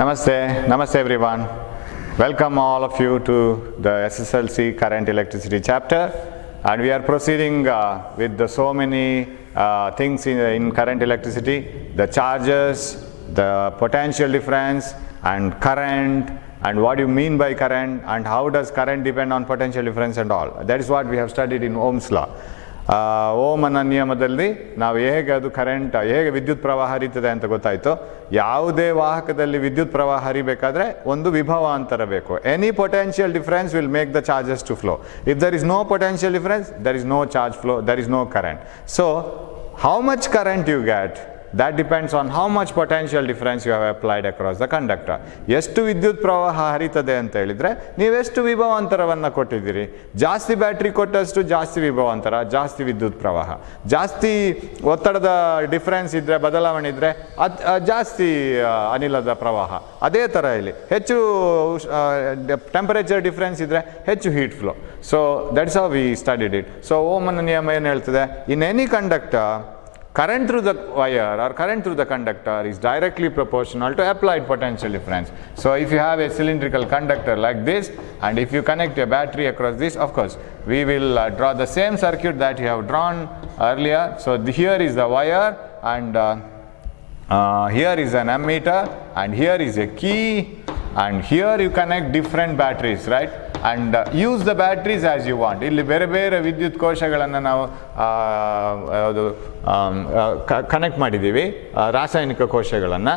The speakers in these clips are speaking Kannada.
Namaste everyone. Welcome all of you to the SSLC Current Electricity chapter, and we are proceeding with so many things in current electricity, the charges, the potential difference and current, and what you mean by current, and how does current depend on potential difference and all. That is what we have studied in Ohm's law. ಓಮನ ನಿಯಮದಲ್ಲಿ ನಾವು ಹೇಗೆ ಅದು ಕರೆಂಟ್ ಹೇಗೆ ವಿದ್ಯುತ್ ಪ್ರವಾಹ ಹರಿತದೆ ಅಂತ ಗೊತ್ತಾಯಿತು. ಯಾವುದೇ ವಾಹಕದಲ್ಲಿ ವಿದ್ಯುತ್ ಪ್ರವಾಹ ಹರಿಬೇಕಾದ್ರೆ ಒಂದು ವಿಭವಾಂತರ ಬೇಕು. Any potential difference will make the charges to flow. If there is no potential difference, there is no charge flow, there is no current. So how much current you get, that depends on how much potential difference you have applied across the conductor. ಎಷ್ಟು ವಿದ್ಯುತ್ ಪ್ರವಾಹ ಹರಿತದೆ ಅಂತ ಹೇಳಿದರೆ ನೀವೆಷ್ಟು ವಿಭವಾಂತರವನ್ನು ಕೊಟ್ಟಿದ್ದೀರಿ. ಜಾಸ್ತಿ ಬ್ಯಾಟ್ರಿ ಕೊಟ್ಟಷ್ಟು ಜಾಸ್ತಿ ವಿಭವಾಂತರ, ಜಾಸ್ತಿ ವಿದ್ಯುತ್ ಪ್ರವಾಹ. ಜಾಸ್ತಿ ಒತ್ತಡದ ಡಿಫರೆನ್ಸ್ ಇದ್ದರೆ, ಬದಲಾವಣೆ ಇದ್ದರೆ ಜಾಸ್ತಿ ಅನಿಲದ ಪ್ರವಾಹ. ಅದೇ ಥರ ಇಲ್ಲಿ ಹೆಚ್ಚು ಟೆಂಪರೇಚರ್ ಡಿಫರೆನ್ಸ್ ಇದ್ದರೆ ಹೆಚ್ಚು heat flow. So that's how we studied it. So ಓಮನ ನಿಯಮ ಏನು ಹೇಳ್ತದೆ, in any conductor current through the wire or current through the conductor is directly proportional to applied potential difference. So if you have a cylindrical conductor like this, and if you connect a battery across this, of course we will draw the same circuit that you have drawn earlier. So here is the wire, and here is an ammeter, and here is a key, and here you connect different batteries, right? And use the batteries as you want. ಇಲ್ಲಿ ಬೇರೆ ಬೇರೆ ವಿದ್ಯುತ್ ಕೋಶಗಳನ್ನು ನಾವು ಕನೆಕ್ಟ್ ಮಾಡಿದ್ದೀವಿ. ರಾಸಾಯನಿಕ ಕೋಶಗಳನ್ನು,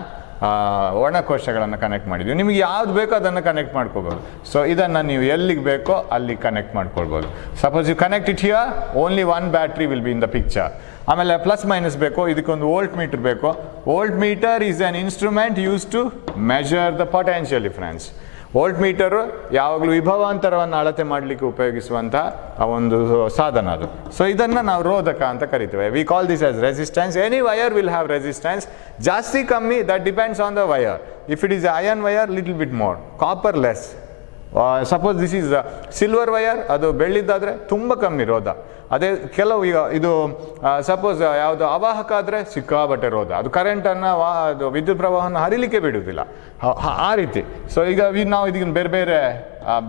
ಒಣ ಕೋಶಗಳನ್ನು ಕನೆಕ್ಟ್ ಮಾಡಿದ್ದೀವಿ. ನಿಮಗೆ ಯಾವ್ದು ಬೇಕೋ ಅದನ್ನು ಕನೆಕ್ಟ್ ಮಾಡ್ಕೋಬೋದು. ಸೊ ಇದನ್ನು ನೀವು ಎಲ್ಲಿಗೆ ಬೇಕೋ ಅಲ್ಲಿ ಕನೆಕ್ಟ್ ಮಾಡ್ಕೊಳ್ಬೋದು. Suppose you connect it here, only one battery will be in the picture. ಆಮೇಲೆ ಪ್ಲಸ್ ಮೈನಸ್ ಬೇಕು, ಇದಕ್ಕೊಂದು ವೋಲ್ಟ್ ಮೀಟರ್ ಬೇಕು. Voltmeter is an instrument use to measure the potential difference. Voltmeter ಯಾವಾಗಲೂ ವಿಭವಾಂತರವನ್ನು ಅಳತೆ ಮಾಡಲಿಕ್ಕೆ ಉಪಯೋಗಿಸುವಂಥ ಒಂದು ಸಾಧನ ಅದು. ಸೊ ಇದನ್ನು ನಾವು ರೋಧಕ ಅಂತ ಕರಿತೇವೆ. We call this as resistance. Any wire will have resistance. ಜಾಸ್ತಿ ಕಮ್ಮಿ, that depends on the wire. If it is iron wire, little bit more. Copper less. Suppose this is silver wire, ಅದು ಬೆಳ್ಳಿದ್ದಾದರೆ ತುಂಬ ಕಮ್ಮಿ ರೋಧ. ಅದೇ ಕೆಲವು ಈಗ ಇದು ಸಪೋಸ್ ಯಾವುದು ಅವಾಹಕ ಆದರೆ ಸಿಕ್ಕಾಬಟ್ಟೆ ರೋಧ, ಅದು ಕರೆಂಟನ್ನು ಅದು ವಿದ್ಯುತ್ ಪ್ರವಾಹವನ್ನು ಹರಿಲಿಕ್ಕೆ ಬಿಡುವುದಿಲ್ಲ, ಆ ರೀತಿ. ಸೊ ಈಗ ನಾವು ಇದನ್ನು ಬೇರೆ ಬೇರೆ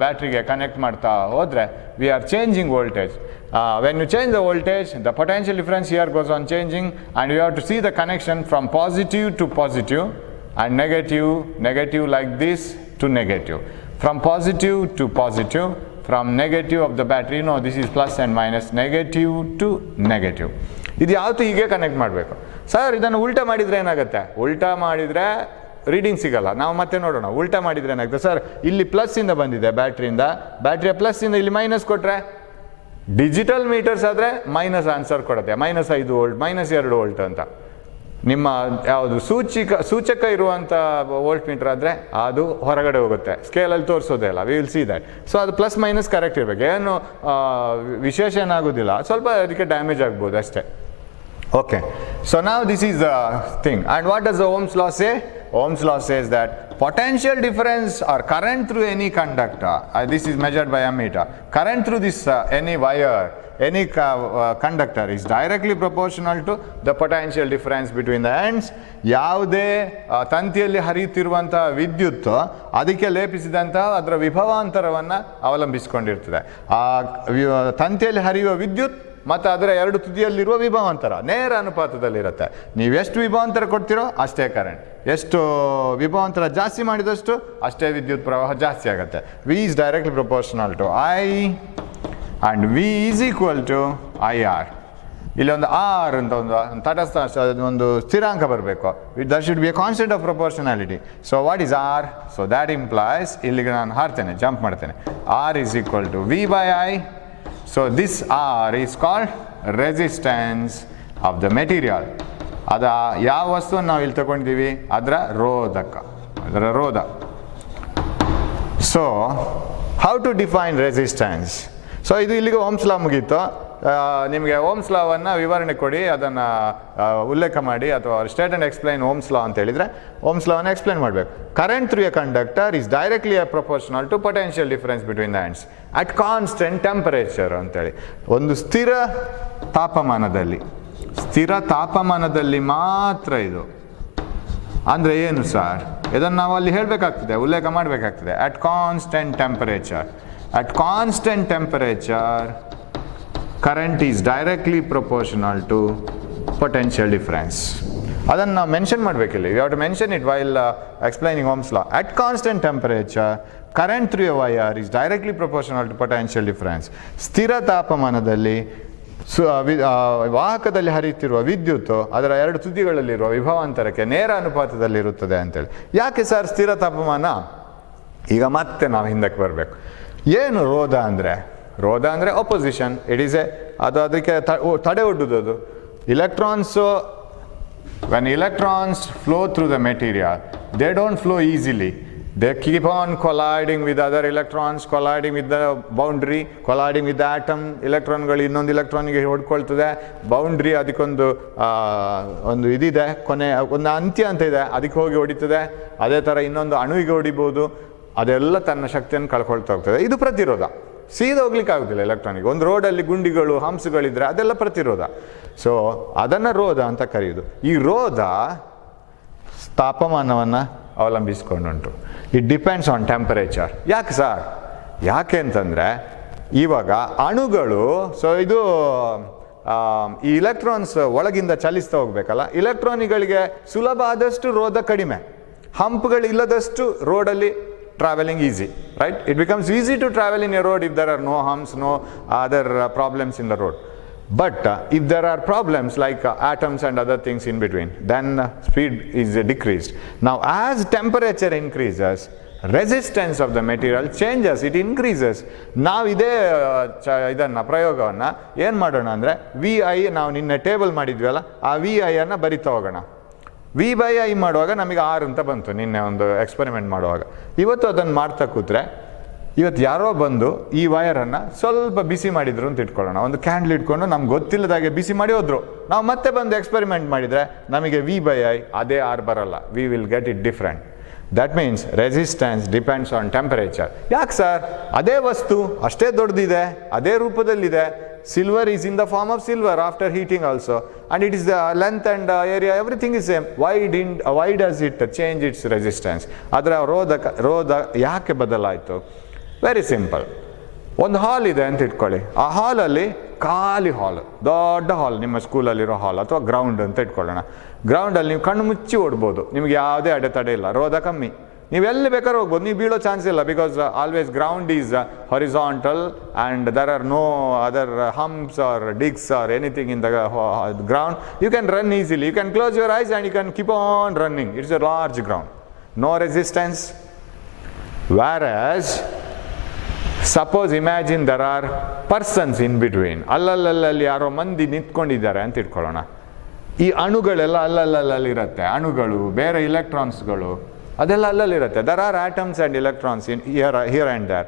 ಬ್ಯಾಟ್ರಿಗೆ ಕನೆಕ್ಟ್ ಮಾಡ್ತಾ ಹೋದರೆ we are changing voltage. when you change the voltage, the potential difference here goes on changing, and you have to see the connection from positive to positive and negative like this to negative. From positive to positive, from negative of the battery, no, this is plus and minus, negative to negative. ಇದು ಯಾವತ್ತೂ ಹೀಗೆ ಕನೆಕ್ಟ್ ಮಾಡಬೇಕು. ಸರ್ ಇದನ್ನು ಉಲ್ಟಾ ಮಾಡಿದರೆ ಏನಾಗುತ್ತೆ? ಉಲ್ಟಾ ಮಾಡಿದರೆ ರೀಡಿಂಗ್ ಸಿಗಲ್ಲ. ನಾವು ಮತ್ತೆ ನೋಡೋಣ ಉಲ್ಟಾ ಮಾಡಿದರೆ ಏನಾಗುತ್ತೆ. ಸರ್ ಇಲ್ಲಿ ಪ್ಲಸ್ಸಿಂದ ಬಂದಿದೆ, ಬ್ಯಾಟ್ರಿಯ ಪ್ಲಸ್ಸಿಂದ ಇಲ್ಲಿ ಮೈನಸ್ ಕೊಟ್ಟರೆ, ಡಿಜಿಟಲ್ ಮೀಟರ್ಸ್ ಆದರೆ ಮೈನಸ್ ಆನ್ಸರ್ ಕೊಡುತ್ತೆ, -5 ವೋಲ್ಟ್, -2 ವೋಲ್ಟ್ ಅಂತ. ನಿಮ್ಮ ಯಾವುದು ಸೂಚಕ ಇರುವಂಥ ವೋಲ್ಟ್ ಮೀಟರ್ ಆದರೆ ಅದು ಹೊರಗಡೆ ಹೋಗುತ್ತೆ, ಸ್ಕೇಲಲ್ಲಿ ತೋರಿಸೋದೇ ಇಲ್ಲ. V will C that. So ಅದು ಪ್ಲಸ್ ಮೈನಸ್ ಕರೆಕ್ಟ್ ಇರಬೇಕು, ಏನು ವಿಶೇಷ ಏನಾಗೋದಿಲ್ಲ, ಸ್ವಲ್ಪ ಅದಕ್ಕೆ ಡ್ಯಾಮೇಜ್ ಆಗ್ಬೋದು ಅಷ್ಟೇ. Okay, so now this is the thing. And what does the Ohm's law say? Ohm's law says that potential difference or current through any conductor, this is measured by ammeter, current through this any wire, any conductor is directly proportional to the potential difference between the ends. ಯಾವುದೇ ತಂತಿಯಲ್ಲಿ ಹರಿಯುತ್ತಿರುವಂತಹ ವಿದ್ಯುತ್ ಅದಕ್ಕೆ ಲೇಪಿಸಿದಂತಹ ಅದರ ವಿಭವಾಂತರವನ್ನು ಅವಲಂಬಿಸಿಕೊಂಡಿರ್ತದೆ. ಆ ತಂತಿಯಲ್ಲಿ ಹರಿಯುವ ವಿದ್ಯುತ್ ಮತ್ತು ಅದರ ಎರಡು ತುದಿಯಲ್ಲಿರುವ ವಿಭವಾಂತರ ನೇರ ಅನುಪಾತದಲ್ಲಿರುತ್ತೆ. ನೀವೆಷ್ಟು ವಿಭವಾಂತರ ಕೊಡ್ತೀರೋ ಅಷ್ಟೇ ಕರೆಂಟ್. ಎಷ್ಟು ವಿಭವಾಂತರ ಜಾಸ್ತಿ ಮಾಡಿದಷ್ಟು ಅಷ್ಟೇ ವಿದ್ಯುತ್ ಪ್ರವಾಹ ಜಾಸ್ತಿ ಆಗುತ್ತೆ. V is directly proportional to I and V is equal to I R. ಇಲ್ಲಿ ಒಂದು ಆರ್ ಅಂತ ಒಂದು ತಟಸ್ಥ ಒಂದು ಸ್ಥಿರಾಂಕ ಬರಬೇಕು. That should be a constant of proportionality. So what is R? So that implies, ಇಲ್ಲಿಗೆ ನಾನು ಹಾರ್ತೇನೆ, ಜಂಪ್ ಮಾಡ್ತೇನೆ, R is equal to V by I. So this R is called resistance of the material. ಅದ ಯಾವ ವಸ್ತುವನ್ನು ನಾವು ಇಲ್ಲಿ ತಗೊಂಡಿದ್ದೀವಿ ಅದರ ರೋಧಕ, ಅದರ ರೋಧ. So how to define resistance? So ಇದು ಇಲ್ಲಿಗೆ ಓಮ್ಸ್ ಲಾ ಮುಗೀತು. ನಿಮಗೆ ಓಮ್ಸ್ ಲಾವನ್ನು ವಿವರಣೆ ಕೊಡಿ, ಅದನ್ನು ಉಲ್ಲೇಖ ಮಾಡಿ, ಅಥವಾ state and explain Ohm's law ಅಂತ ಹೇಳಿದರೆ ಓಮ್ಸ್ ಲಾವನ್ನು ಎಕ್ಸ್ಪ್ಲೈನ್ ಮಾಡಬೇಕು. Current through a conductor is directly proportional to potential difference between the ends at constant temperature ಅಂತೇಳಿ. ಒಂದು ಸ್ಥಿರ ತಾಪಮಾನದಲ್ಲಿ ಮಾತ್ರ ಇದು. ಅಂದರೆ ಏನು ಸರ್? ಇದನ್ನು ನಾವು ಅಲ್ಲಿ ಹೇಳಬೇಕಾಗ್ತದೆ, ಉಲ್ಲೇಖ ಮಾಡಬೇಕಾಗ್ತದೆ. At constant temperature, at constant temperature current is directly proportional to potential difference. ಅದನ್ನು ನಾವು ಮೆನ್ಷನ್ ಮಾಡಬೇಕಿಲ್ಲ. You have to mention it while explaining Ohm's law. At constant temperature current through a wire is directly proportional to potential difference. ಸ್ಥಿರ ತಾಪಮಾನದಲ್ಲಿ ವಾಹಕದಲ್ಲಿ ಹರಿಯುತ್ತಿರುವ ವಿದ್ಯುತ್ ಅದರ ಎರಡು ತುದಿಗಳಲ್ಲಿರುವ ವಿಭವಾಂತರಕ್ಕೆ ನೇರ ಅನುಪಾತದಲ್ಲಿರುತ್ತದೆ ಅಂತೇಳಿ. ಯಾಕೆ ಸರ್ ಸ್ಥಿರ ತಾಪಮಾನ? ಈಗ ಮತ್ತೆ ನಾವು ಹಿಂದಕ್ಕೆ ಬರಬೇಕು. ಏನು ರೋಧ ಅಂದರೆ? ರೋಧ ಅಂದರೆ ಅಪೋಸಿಷನ್. ಇಟ್ ಈಸ್ ಅದು ಅದಕ್ಕೆ ತಡೆ ಒಡ್ಡುವುದು. ಅದು ಇಲೆಕ್ಟ್ರಾನ್ಸು, when electrons flow through the material, they don't flow easily. They keep on colliding with other electrons, colliding with the boundary, colliding with the atom. ಎಲೆಕ್ಟ್ರಾನ್ಗಳು ಇನ್ನೊಂದು ಎಲೆಕ್ಟ್ರಾನ್ಗೆ ಹೊಡ್ಕೊಳ್ತದೆ. ಬೌಂಡ್ರಿ ಅದಕ್ಕೊಂದು ಒಂದು ಇದಿದೆ, ಕೊನೆ ಒಂದು ಅಂತ್ಯ ಅಂತ ಇದೆ, ಅದಕ್ಕೆ ಹೋಗಿ ಹೊಡಿತದೆ. ಅದೇ ಥರ ಇನ್ನೊಂದು ಅಣುವಿಗೆ ಹೊಡಿಬೋದು. ಅದೆಲ್ಲ ತನ್ನ ಶಕ್ತಿಯನ್ನು ಕಳ್ಕೊಳ್ತಾ ಹೋಗ್ತದೆ. ಇದು ಪ್ರತಿರೋಧ. ಸೀದಾ ಹೋಗ್ಲಿಕ್ಕೆ ಆಗೋದಿಲ್ಲ ಎಲೆಕ್ಟ್ರಾನಿಗೆ. ಒಂದು ರೋಡಲ್ಲಿ ಗುಂಡಿಗಳು ಹಂಸಗಳಿದ್ರೆ ಅದೆಲ್ಲ ಪ್ರತಿರೋಧ. ಸೊ ಅದನ್ನು ರೋಧ ಅಂತ ಕರೆಯುವುದು. ಈ ರೋಧ ತಾಪಮಾನವನ್ನು ಅವಲಂಬಿಸಿಕೊಂಡುಂಟು. It depends on temperature. ಯಾಕೆ ಸರ್? ಯಾಕೆ ಅಂತಂದರೆ ಇವಾಗ ಅಣುಗಳು, ಸೊ ಇದು ಈ ಇಲೆಕ್ಟ್ರಾನ್ಸ್ ಒಳಗಿಂದ ಚಲಿಸ್ತಾ ಹೋಗ್ಬೇಕಲ್ಲ, ಇಲೆಕ್ಟ್ರಾನಿಗಳಿಗೆ ಸುಲಭ ಆದಷ್ಟು ರೋಧ ಕಡಿಮೆ. ಹಂಪ್ಗಳಿಲ್ಲದಷ್ಟು ರೋಡಲ್ಲಿ traveling easy, right? It becomes easy to travel in a road if there are no humps, no other problems in the road. But if there are problems like atoms and other things in between, then speed is decreased. Now as temperature increases, resistance of the material changes, it increases. ನಾವು ಇದೇ ಇದನ್ನು ಪ್ರಯೋಗವನ್ನು ಏನು ಮಾಡೋಣ ಅಂದರೆ VI, ನಾವು ನಿನ್ನೆ ಟೇಬಲ್ ಮಾಡಿದ್ವಲ್ಲ, ಆ VI ಅನ್ನು ಬರಿತಾ ಹೋಗೋಣ. V/I ಮಾಡುವಾಗ ನಮಗೆ 6 ಅಂತ ಬಂತು ನಿನ್ನೆ ಒಂದು ಎಕ್ಸ್ಪೆರಿಮೆಂಟ್ ಮಾಡುವಾಗ. ಇವತ್ತು ಅದನ್ನು ಮಾಡ್ತಾ ಕೂತ್ರೆ, ಇವತ್ತು ಯಾರೋ ಬಂದು ಈ ವಯರನ್ನು ಸ್ವಲ್ಪ ಬಿಸಿ ಮಾಡಿದ್ರು ಅಂತ ಇಟ್ಕೊಳ್ಳೋಣ. ಒಂದು ಕ್ಯಾಂಡಲ್ ಇಟ್ಕೊಂಡು ನಮ್ಗೆ ಗೊತ್ತಿಲ್ಲದಾಗೆ ಬಿಸಿ ಮಾಡಿ ಹೋದ್ರು. ನಾವು ಮತ್ತೆ ಬಂದು ಎಕ್ಸ್ಪೆರಿಮೆಂಟ್ ಮಾಡಿದರೆ ನಮಗೆ V/I ಅದೇ 6 ಬರಲ್ಲ. V will get it different. That means resistance depends on temperature. ಯಾಕೆ ಸರ್? ಅದೇ ವಸ್ತು ಅಷ್ಟೇ ದೊಡ್ಡದಿದೆ, ಅದೇ ರೂಪದಲ್ಲಿದೆ. Silver is in the form of silver after heating also, and it is the length and area, everything is same. Why does it change its resistance? ಅದರ ರೋಧ ಯಾಕೆ ಬದಲಾಯಿತು? Very simple. ಒಂದು ಹಾಲ್ ಇದೆ ಅಂತ ಇಟ್ಕೊಳ್ಳಿ. ಆ ಹಾಲಲ್ಲಿ ಖಾಲಿ ಹಾಲ್, ದೊಡ್ಡ ಹಾಲ್, ನಿಮ್ಮ ಸ್ಕೂಲಲ್ಲಿರೋ ಹಾಲ್ ಅಥವಾ ಗ್ರೌಂಡ್ ಅಂತ ಇಟ್ಕೊಳ್ಳೋಣ. ಗ್ರೌಂಡಲ್ಲಿ ನೀವು ಕಣ್ಣು ಮುಚ್ಚಿ ಓಡ್ಬೋದು, ನಿಮಗೆ ಯಾವುದೇ ಅಡೆತಡೆ ಇಲ್ಲ, ರೋಧ ಕಮ್ಮಿ. ನೀವೆಲ್ಲಿ ಬೇಕಾದ್ರೂ ಹೋಗ್ಬೋದು, ನೀವು ಬೀಳೋ ಚಾನ್ಸ್ ಇಲ್ಲ. Because always ground is horizontal and there are no other humps or digs or anything in the ground. You can run easily. You can close your eyes and you can keep on running. It's a large ground, no resistance. whereas suppose imagine there are persons in between. ಅಲ್ಲಲ್ಲಿ ಯಾರೋ ಮಂದಿ ನಿಂತ್ಕೊಂಡಿದ್ದಾರೆ ಅಂತ ಇಟ್ಕೊಳ್ಳೋಣ. ಈ ಅಣುಗಳೆಲ್ಲ ಅಲ್ಲಲ್ಲಿರುತ್ತೆ. ಅಣುಗಳು, ಬೇರೆ ಇಲೆಕ್ಟ್ರಾನ್ಸ್ಗಳು ಅದೆಲ್ಲ ಅಲ್ಲಲ್ಲಿರುತ್ತೆ. There are atoms and electrons in here and there.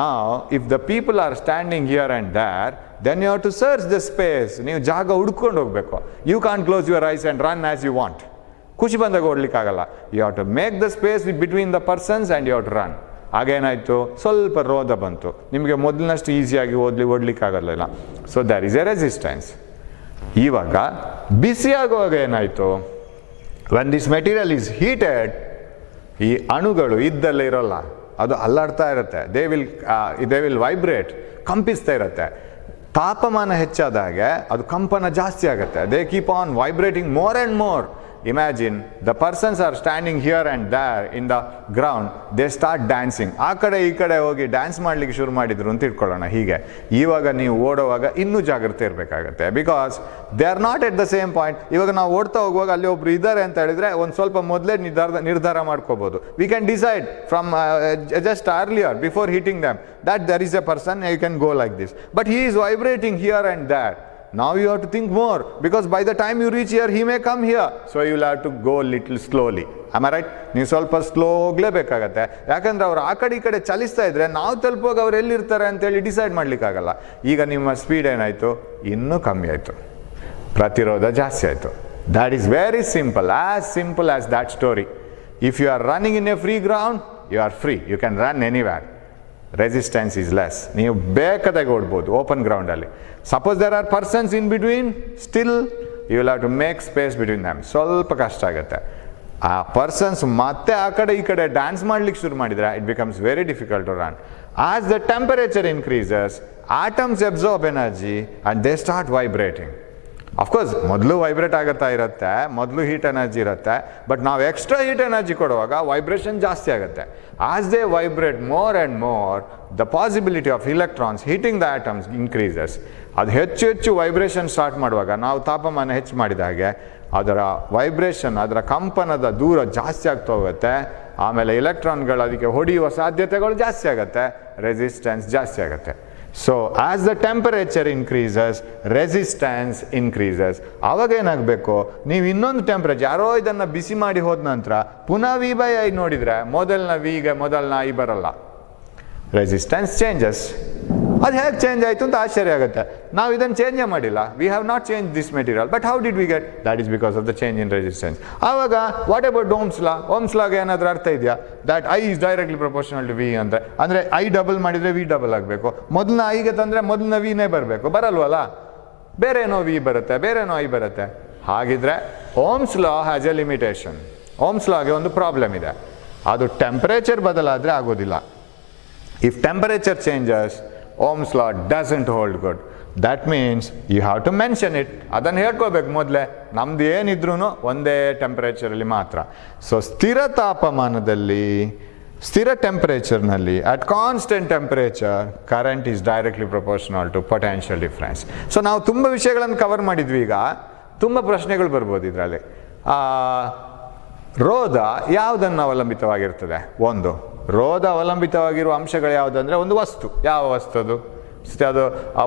Now if the people are standing here and there, then you have to search the space. ನೀವು ಜಾಗ ಹುಡ್ಕೊಂಡು ಹೋಗ್ಬೇಕು. You can't close your eyes and run as you want. ಖುಷಿ ಬಂದಾಗ ಓಡ್ಲಿಕ್ಕಾಗಲ್ಲ. You have to make the space between the persons and you have to run. ಆಗೇನಾಯಿತು, ಸ್ವಲ್ಪ ರೋಧ ಬಂತು. ನಿಮಗೆ ಮೊದಲಿನಷ್ಟು ಈಸಿಯಾಗಿ ಓಡ್ಲಿಕ್ಕಾಗಲ್ಲ. So there is a resistance. ಇವಾಗ ಬಿಸಿಯಾಗುವಾಗ ಏನಾಯಿತು, when this material is heated, ಈ ಅಣುಗಳು ಇದ್ದಲ್ಲೇ ಇರೋಲ್ಲ, ಅದು ಅಲ್ಲಾಡ್ತಾ ಇರುತ್ತೆ. ದೇ ವಿಲ್ ವೈಬ್ರೇಟ್, ಕಂಪಿಸ್ತಾ ಇರುತ್ತೆ. ತಾಪಮಾನ ಹೆಚ್ಚಾದಾಗೆ ಅದು ಕಂಪನ ಜಾಸ್ತಿ ಆಗುತ್ತೆ. They keep on vibrating more and more. Imagine the persons are standing here and there in the ground, they start dancing. ಆ ಕಡೆ ಈ ಕಡೆ ಹೋಗಿ ಡ್ಯಾನ್ಸ್ ಮಾಡಲಿಕ್ಕೆ ಶುರು ಮಾಡಿದ್ರು ಅಂತ ಇಟ್ಕೊಳ್ಳೋಣ. ಹೀಗೆ ಇವಾಗ ನೀವು ಓಡುವಾಗ ಇನ್ನೂ ಜಾಗ್ರತೆ ಇರಬೇಕಾಗತ್ತೆ. Because they are not at the same point. ಇವಾಗ ನಾವು ಓಡ್ತಾ ಹೋಗುವಾಗ ಅಲ್ಲಿ ಒಬ್ರು ಇದ್ದಾರೆ ಅಂತ ಹೇಳಿದ್ರೆ ಒಂದು ಸ್ವಲ್ಪ ಮೊದಲೇ ನಿರ್ಧಾರ ಮಾಡ್ಕೋಬಹುದು. We can decide from just earlier before hitting dum that there is a person, you can go like this. But he is vibrating here and there. Now you have to think more, because by the time you reach here, he may come here. So you will have to go little slowly. Am I right? ನೀವು ಸ್ವಲ್ಪ ಸ್ಲೋ ಹೋಗ್ಲೇಬೇಕಾಗತ್ತೆ. ಯಾಕಂದ್ರೆ ಅವ್ರು ಆ ಕಡೆ ಈ ಕಡೆ ಚಲಿಸ್ತಾ ಇದ್ರೆ ನಾವು ತಲುಪುವಾಗ ಅವ್ರು ಎಲ್ಲಿರ್ತಾರೆ ಅಂತೇಳಿ ಡಿಸೈಡ್ ಮಾಡ್ಲಿಕ್ಕಾಗಲ್ಲ. ಈಗ ನಿಮ್ಮ ಸ್ಪೀಡ್ ಏನಾಯಿತು, ಇನ್ನೂ ಕಮ್ಮಿ ಆಯಿತು, ಪ್ರತಿರೋಧ ಜಾಸ್ತಿ ಆಯಿತು. That is very simple as that story. If you are running in a free ground, you are free. You can run anywhere. Resistance is less. ನೀವು ಬೇಕಾದಾಗ ಓಡ್ಬೋದು ಓಪನ್ ಗ್ರೌಂಡಲ್ಲಿ. Suppose there are persons in between, still you will have to make space between them. ಸ್ವಲ್ಪ ಕಷ್ಟ ಆಗುತ್ತೆ. ಆ ಪರ್ಸನ್ಸ್ ಮತ್ತೆ ಆ ಕಡೆ ಈ ಕಡೆ ಡ್ಯಾನ್ಸ್ ಮಾಡ್ಲಿಕ್ಕೆ ಶುರು ಮಾಡಿದರೆ it becomes very difficult to run. As the temperature increases, atoms absorb energy and they start vibrating. Of course ಮೊದಲು ವೈಬ್ರೇಟ್ ಆಗುತ್ತಾ ಇರುತ್ತೆ, ಮೊದಲು ಹೀಟ್ ಎನರ್ಜಿ ಇರುತ್ತೆ, ಬಟ್ ನಾವು ಎಕ್ಸ್ಟ್ರಾ ಹೀಟ್ ಎನರ್ಜಿ ಕೊಡುವಾಗ ವೈಬ್ರೇಷನ್ ಜಾಸ್ತಿ ಆಗುತ್ತೆ. As they vibrate more and more, the possibility of electrons hitting the atoms increases. ಅದು ಹೆಚ್ಚು ಹೆಚ್ಚು ವೈಬ್ರೇಷನ್ ಸ್ಟಾರ್ಟ್ ಮಾಡುವಾಗ, ನಾವು ತಾಪಮಾನ ಹೆಚ್ಚು ಮಾಡಿದ ಹಾಗೆ ಅದರ ವೈಬ್ರೇಷನ್, ಅದರ ಕಂಪನದ ದೂರ ಜಾಸ್ತಿ ಆಗ್ತಾ ಹೋಗುತ್ತೆ. ಆಮೇಲೆ ಇಲೆಕ್ಟ್ರಾನ್ಗಳು ಅದಕ್ಕೆ ಹೊಡೆಯುವ ಸಾಧ್ಯತೆಗಳು ಜಾಸ್ತಿ ಆಗುತ್ತೆ, ರೆಸಿಸ್ಟೆನ್ಸ್ ಜಾಸ್ತಿ ಆಗುತ್ತೆ. So as the temperature increases, resistance increases. ಆವಾಗ ಏನಾಗಬೇಕು, ನೀವು ಇನ್ನೊಂದು ಟೆಂಪರೇಚರ್, ಯಾರೋ ಇದನ್ನು ಬಿಸಿ ಮಾಡಿ ಹೋದ ನಂತರ ಪುನಃ V/I ನೋಡಿದರೆ ಮೊದಲನ ವಿಗೆ ಮೊದಲನ I ಬರಲ್ಲ, ರೆಸಿಸ್ಟೆನ್ಸ್ ಚೇಂಜಸ್. ಅದು ಹೇಗೆ ಚೇಂಜ್ ಆಯಿತು ಅಂತ ಆಶ್ಚರ್ಯ ಆಗುತ್ತೆ. ನಾವು ಇದನ್ನು ಚೇಂಜೇ ಮಾಡಿಲ್ಲ, we have not change this material, but how did we get? That is because of the change in resistance. ಆವಾಗ what about Ohm's law? Ohm's ಲಾಗೆ ಏನಾದರೂ ಅರ್ಥ ಇದೆಯಾ? That I is directly proportional to V ಅಂತ. ಅಂದರೆ I ಡಬಲ್ ಮಾಡಿದರೆ V ಡಬಲ್ ಆಗಬೇಕು, ಮೊದಲನ Iಗೆ ತಂದರೆ ಮೊದಲನ Vನೇ ಬರಬೇಕು, ಬರಲ್ವಲ್ಲ, ಬೇರೆ ಏನೋ V ಬರುತ್ತೆ, ಬೇರೆನೋ I ಬರುತ್ತೆ. ಹಾಗಿದ್ರೆ Ohm's law has a limitation. Ohm's ಲಾಗೆ ಒಂದು ಪ್ರಾಬ್ಲಮ್ ಇದೆ, ಅದು ಟೆಂಪರೇಚರ್ ಬದಲಾದರೆ ಆಗೋದಿಲ್ಲ. If temperature changes, Ohm's law doesn't hold good. That means you have to mention it. ಅದನ್ನು ಹೇಳ್ಕೋಬೇಕು ಮೊದಲೇ, ನಮ್ದು ಏನಿದ್ರೂ ಒಂದೇ ಟೆಂಪರೇಚರಲ್ಲಿ ಮಾತ್ರ. ಸೊ ಸ್ಥಿರ ತಾಪಮಾನದಲ್ಲಿ, ಸ್ಥಿರ ಟೆಂಪರೇಚರ್ನಲ್ಲಿ, at constant temperature, current is directly proportional to potential difference. So ನಾವು ತುಂಬ ವಿಷಯಗಳನ್ನು ಕವರ್ ಮಾಡಿದ್ವಿ. ಈಗ ತುಂಬ ಪ್ರಶ್ನೆಗಳು ಬರ್ಬೋದು ಇದರಲ್ಲಿ. ರೋಧ ಯಾವುದನ್ನು ಅವಲಂಬಿತವಾಗಿರ್ತದೆ? ಒಂದು ರೋಧ ಅವಲಂಬಿತವಾಗಿರುವ ಅಂಶಗಳು ಯಾವುದಂದರೆ, ಒಂದು ವಸ್ತು. ಯಾವ ವಸ್ತು ಅದು? ಅದು